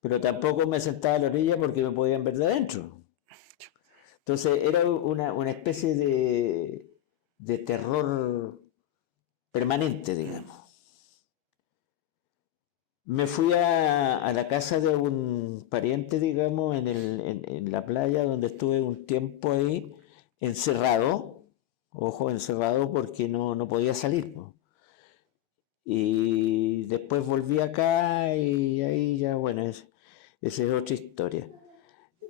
pero tampoco me sentaba a la orilla porque me podían ver de adentro. Entonces era una especie de terror permanente, digamos. Me fui a la casa de un pariente, digamos, en la playa, donde estuve un tiempo ahí encerrado, ojo, encerrado porque no podía salir, ¿no? Y después volví acá y ahí ya, bueno, esa es otra historia.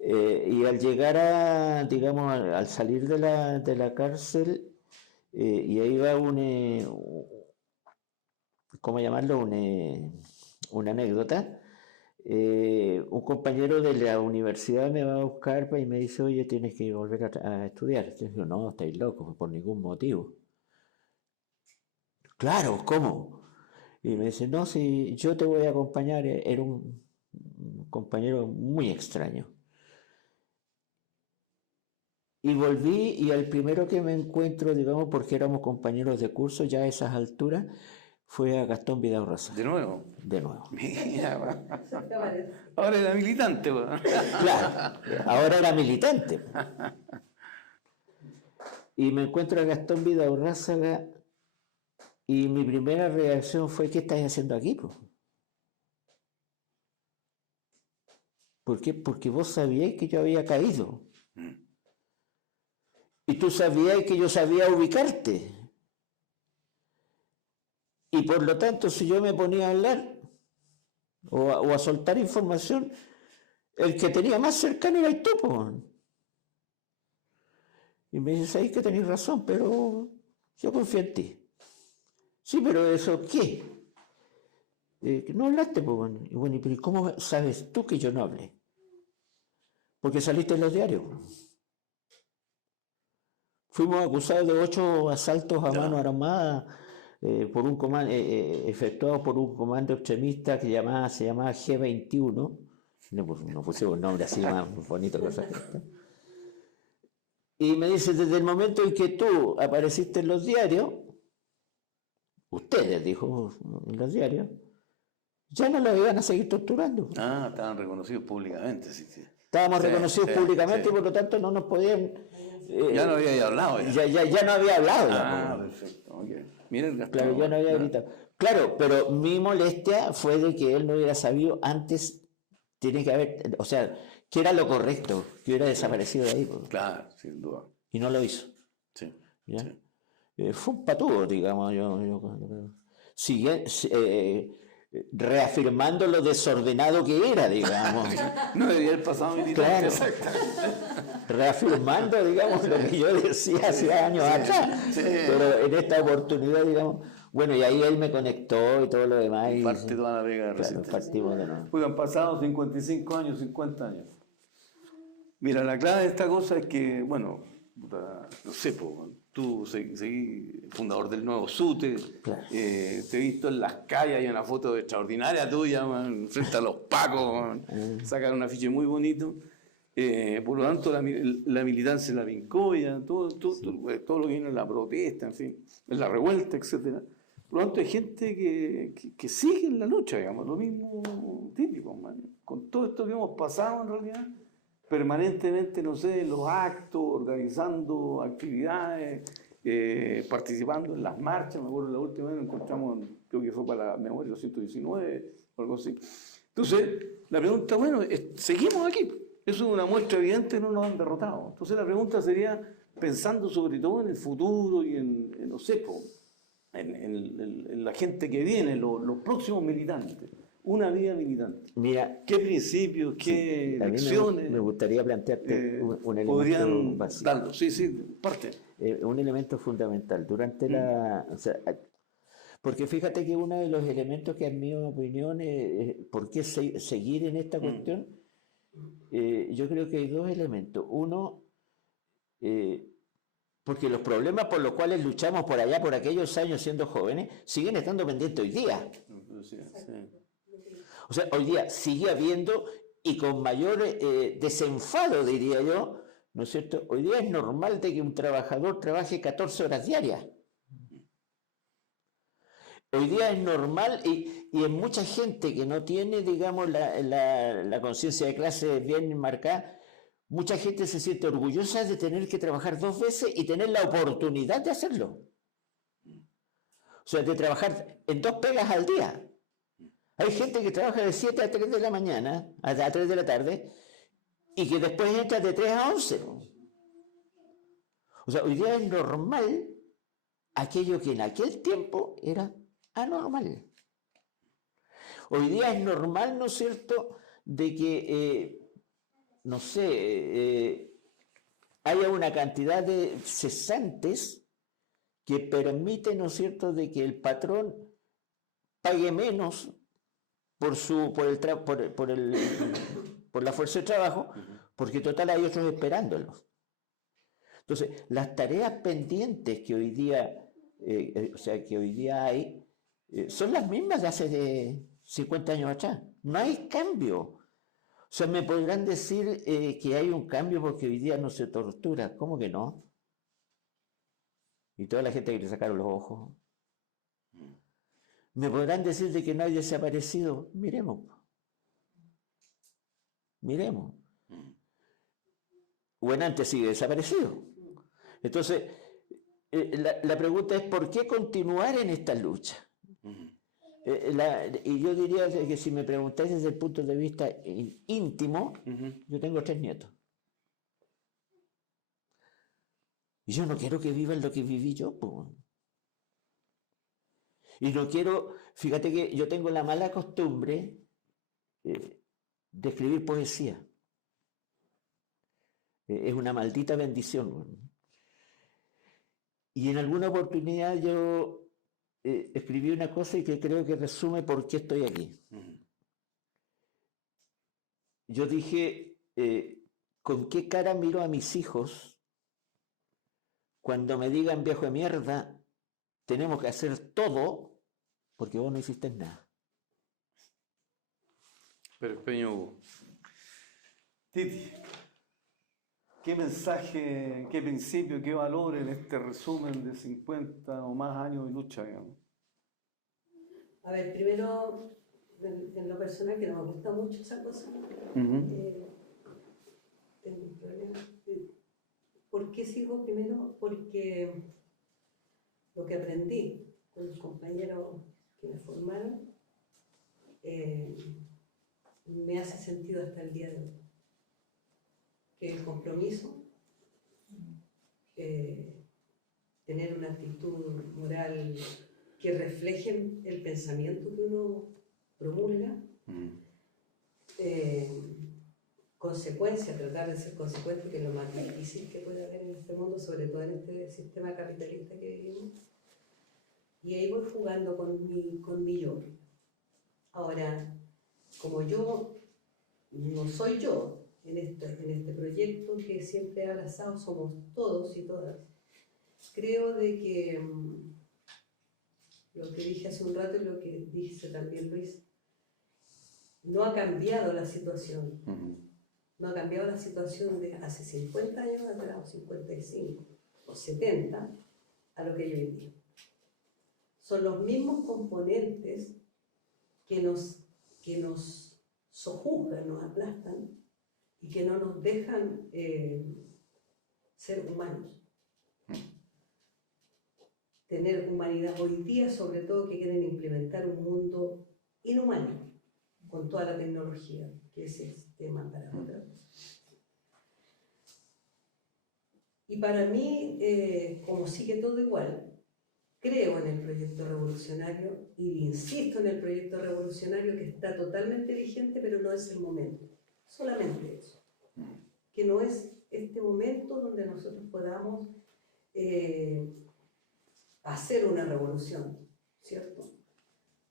Y al llegar digamos, al salir de la cárcel, y ahí va ¿cómo llamarlo? Una anécdota. Un compañero de la universidad me va a buscar y me dice, oye, tienes que volver a estudiar. Yo digo, no, estáis locos, por ningún motivo. Claro, ¿cómo? Y me dice, no, si yo te voy a acompañar. Era un compañero muy extraño. Y volví y al primero que me encuentro, digamos, porque éramos compañeros de curso ya a esas alturas, fue a Gastón Vidaurraza. ¿De nuevo? De nuevo. Mira, ahora era militante. Claro, ahora era militante. Y me encuentro a Gastón Vidaurraza y mi primera reacción fue, ¿qué estáis haciendo aquí, po? ¿Por qué? Porque vos sabíais que yo había caído. Y tú sabías que yo sabía ubicarte. Y por lo tanto, si yo me ponía a hablar o a soltar información, el que tenía más cercano era el topo. Y me dice, ¿sabes que tenéis razón? Pero yo confío en ti. Sí, pero ¿eso qué? No hablaste, pues. Y bueno, ¿y cómo sabes tú que yo no hablé? Porque saliste en los diarios. Fuimos acusados de 8 asaltos a mano armada efectuado por un comando extremista que se llamaba G21. No pusimos un nombre así más bonito que otra gente. Y me dice, desde el momento en que tú apareciste en los diarios, ustedes, dijo, en los diarios, ya no lo iban a seguir torturando. Ah, estaban reconocidos públicamente, sí, sí. Estábamos Sí, reconocidos sí, públicamente sí. y por lo tanto no nos podían... Ya no había hablado. Ya no había hablado. Ah, perfecto. Okay. Mira el Gastón. Claro, ya no había gritado. Claro, pero mi molestia fue de que él no hubiera sabido antes, tiene que haber, o sea, que era lo correcto, que hubiera desaparecido de ahí. Claro, sin duda. Y no lo hizo. Sí. ¿Ya? Sí. Fue un patudo, digamos, reafirmando lo desordenado que era, digamos. No debía haber pasado militante. Claro. Exactamente. Reafirmando, digamos, lo que yo decía hace años atrás. Sí. Pero en esta oportunidad, digamos, bueno, y ahí él me conectó y todo lo demás. Y parte toda la vega de claro, resistencia. partimos de nuevo. Porque han pasado 55 años, 50 años. Mira, la clave de esta cosa es que, bueno, no sé, tú seguí fundador del nuevo SUTE, Claro. Te he visto en las calles, hay una foto extraordinaria tuya, man, frente a los pacos, man, sacan un afiche muy bonito. Por lo tanto, la militancia en la Vincoya, todo lo que viene en la protesta, en fin, en la revuelta, etcétera. Por lo tanto, hay gente que sigue en la lucha, digamos, lo mismo típico, man. Con todo esto que hemos pasado, en realidad, permanentemente, no sé, los actos, organizando actividades, participando en las marchas. Me acuerdo la última vez nos encontramos, creo que fue para la memoria 219 o algo así. Entonces, la pregunta, bueno, seguimos aquí. Eso es una muestra evidente, no nos han derrotado. Entonces, la pregunta sería, pensando sobre todo en el futuro y en no sé, en la gente que viene, los próximos militantes. Una vida militante. Mira, ¿Qué principios, qué lecciones me gustaría plantearte un elemento podrían básico. darlo? Sí, parte. Un elemento fundamental. Durante o sea, porque fíjate que uno de los elementos que en mi opinión es por qué seguir en esta cuestión, yo creo que hay dos elementos. Uno, porque los problemas por los cuales luchamos por allá, por aquellos años siendo jóvenes, siguen estando pendientes hoy día. Sí. O sea, hoy día sigue habiendo, y con mayor desenfado, diría yo, ¿no es cierto? Hoy día es normal de que un trabajador trabaje 14 horas diarias. Hoy día es normal, y en mucha gente que no tiene, digamos, la conciencia de clase bien marcada, mucha gente se siente orgullosa de tener que trabajar 2 veces y tener la oportunidad de hacerlo. O sea, de trabajar en 2 pegas al día. Hay gente que trabaja de 7 a 3 de la mañana, a 3 de la tarde, y que después entra de 3 a 11. O sea, hoy día es normal aquello que en aquel tiempo era anormal. Hoy día es normal, ¿no es cierto?, de que, no sé, haya una cantidad de cesantes que permiten, ¿no es cierto?, de que el patrón pague menos por la fuerza de trabajo, porque total hay otros esperándolos. Entonces, las tareas pendientes que hoy día, hay, son las mismas de hace 50 años atrás. No hay cambio. O sea, me podrán decir que hay un cambio porque hoy día no se tortura. ¿Cómo que no? Y toda la gente que le sacaron los ojos. Me podrán decir de que no hay desaparecido. Miremos. Bueno, antes sigue desaparecido. Entonces, la pregunta es ¿por qué continuar en esta lucha? Y yo diría que si me preguntáis desde el punto de vista íntimo, yo tengo 3 nietos. Y yo no quiero que vivan lo que viví yo, pues. Y no quiero, fíjate que yo tengo la mala costumbre de escribir poesía. Es una maldita bendición. Y en alguna oportunidad yo escribí una cosa y que creo que resume por qué estoy aquí. Yo dije, ¿con qué cara miro a mis hijos cuando me digan viejo de mierda tenemos que hacer todo porque vos no hiciste nada. Pero Peño Hugo. Titi, ¿qué mensaje, qué principio, qué valor en este resumen de 50 o más años de lucha, digamos? A ver, primero, en lo personal, que no me gusta mucho esa cosa, tengo un problema. ¿Por qué sigo primero? Porque lo que aprendí con los compañeros que me formaron me hace sentido hasta el día de hoy. Que el compromiso, tener una actitud moral que refleje el pensamiento que uno promulga, consecuencia, tratar de ser consecuente, que es lo más difícil que puede haber en este mundo, sobre todo en este sistema capitalista que vivimos. Y ahí voy jugando con mi yo. Ahora, como yo no soy yo en este proyecto que siempre he abrazado, somos todos y todas, creo de que lo que dije hace un rato y lo que dice también Luis, no ha cambiado la situación. No ha cambiado la situación de hace 50 años atrás, o 55, o 70, a lo que hay hoy día. Son los mismos componentes que nos sojuzgan, nos aplastan y que no nos dejan ser humanos. Tener humanidad hoy día, sobre todo que quieren implementar un mundo inhumano con toda la tecnología, que ese es tema para otra cosa. Y para mí, como sigue todo igual, creo en el proyecto revolucionario y insisto en el proyecto revolucionario que está totalmente vigente, pero no es el momento. Solamente eso. Que no es este momento donde nosotros podamos hacer una revolución, ¿cierto?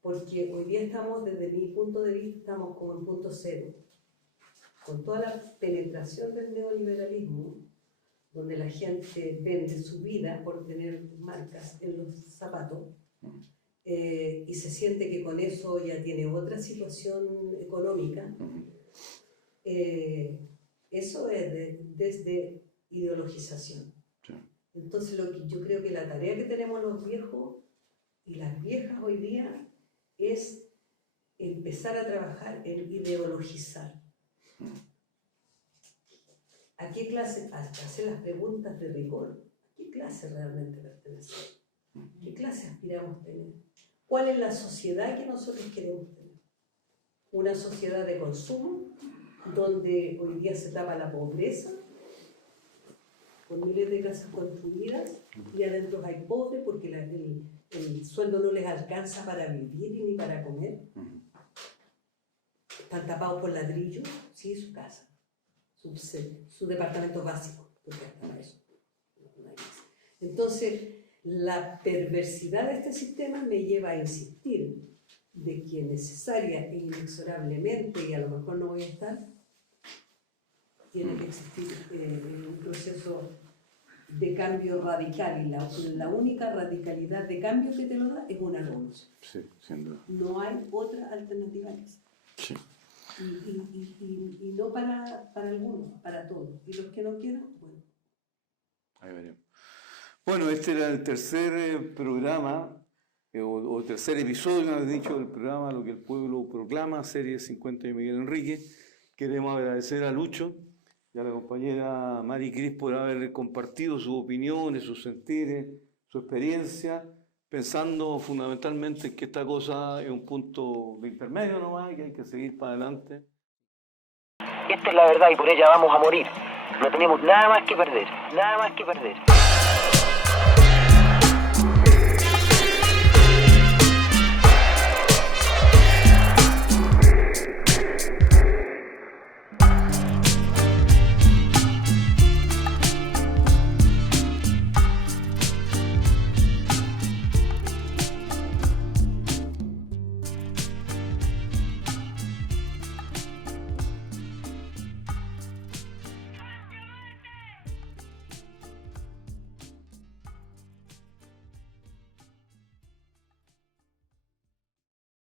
Porque hoy día estamos, desde mi punto de vista, estamos como en punto cero. Con toda la penetración del neoliberalismo, donde la gente vende su vida por tener marcas en los zapatos, y se siente que con eso ya tiene otra situación económica, eso es desde ideologización. Sí. Entonces yo creo que la tarea que tenemos los viejos y las viejas hoy día es empezar a trabajar en ideologizar. ¿A qué clase? A hacer las preguntas de rigor. ¿A qué clase realmente pertenecemos? ¿Qué clase aspiramos a tener? ¿Cuál es la sociedad que nosotros queremos tener? ¿Una sociedad de consumo, donde hoy día se tapa la pobreza, con miles de casas construidas, y adentro hay pobres porque el sueldo no les alcanza para vivir ni para comer? Están tapados por ladrillos, sí, su casa. Su departamento básico, porque hasta eso. Entonces, la perversidad de este sistema me lleva a insistir de que necesaria e inexorablemente, y a lo mejor no voy a estar, tiene que existir un proceso de cambio radical, y la única radicalidad de cambio que te lo da es una revolución. Sí, sin duda. No hay otra alternativa que esa. Sí. Y no para algunos, para todos. Y los que no quieran, bueno. Ahí veremos. Bueno, este era el tercer programa, o tercer episodio, me has dicho, del programa Lo que el Pueblo Proclama, serie 50 de Miguel Enrique. Queremos agradecer a Lucho y a la compañera Mari Cris por haber compartido sus opiniones, sus sentires, su experiencia, pensando fundamentalmente en que esta cosa es un punto de intermedio nomás y que hay que seguir para adelante. Esta es la verdad y por ella vamos a morir. No tenemos nada más que perder, nada más que perder.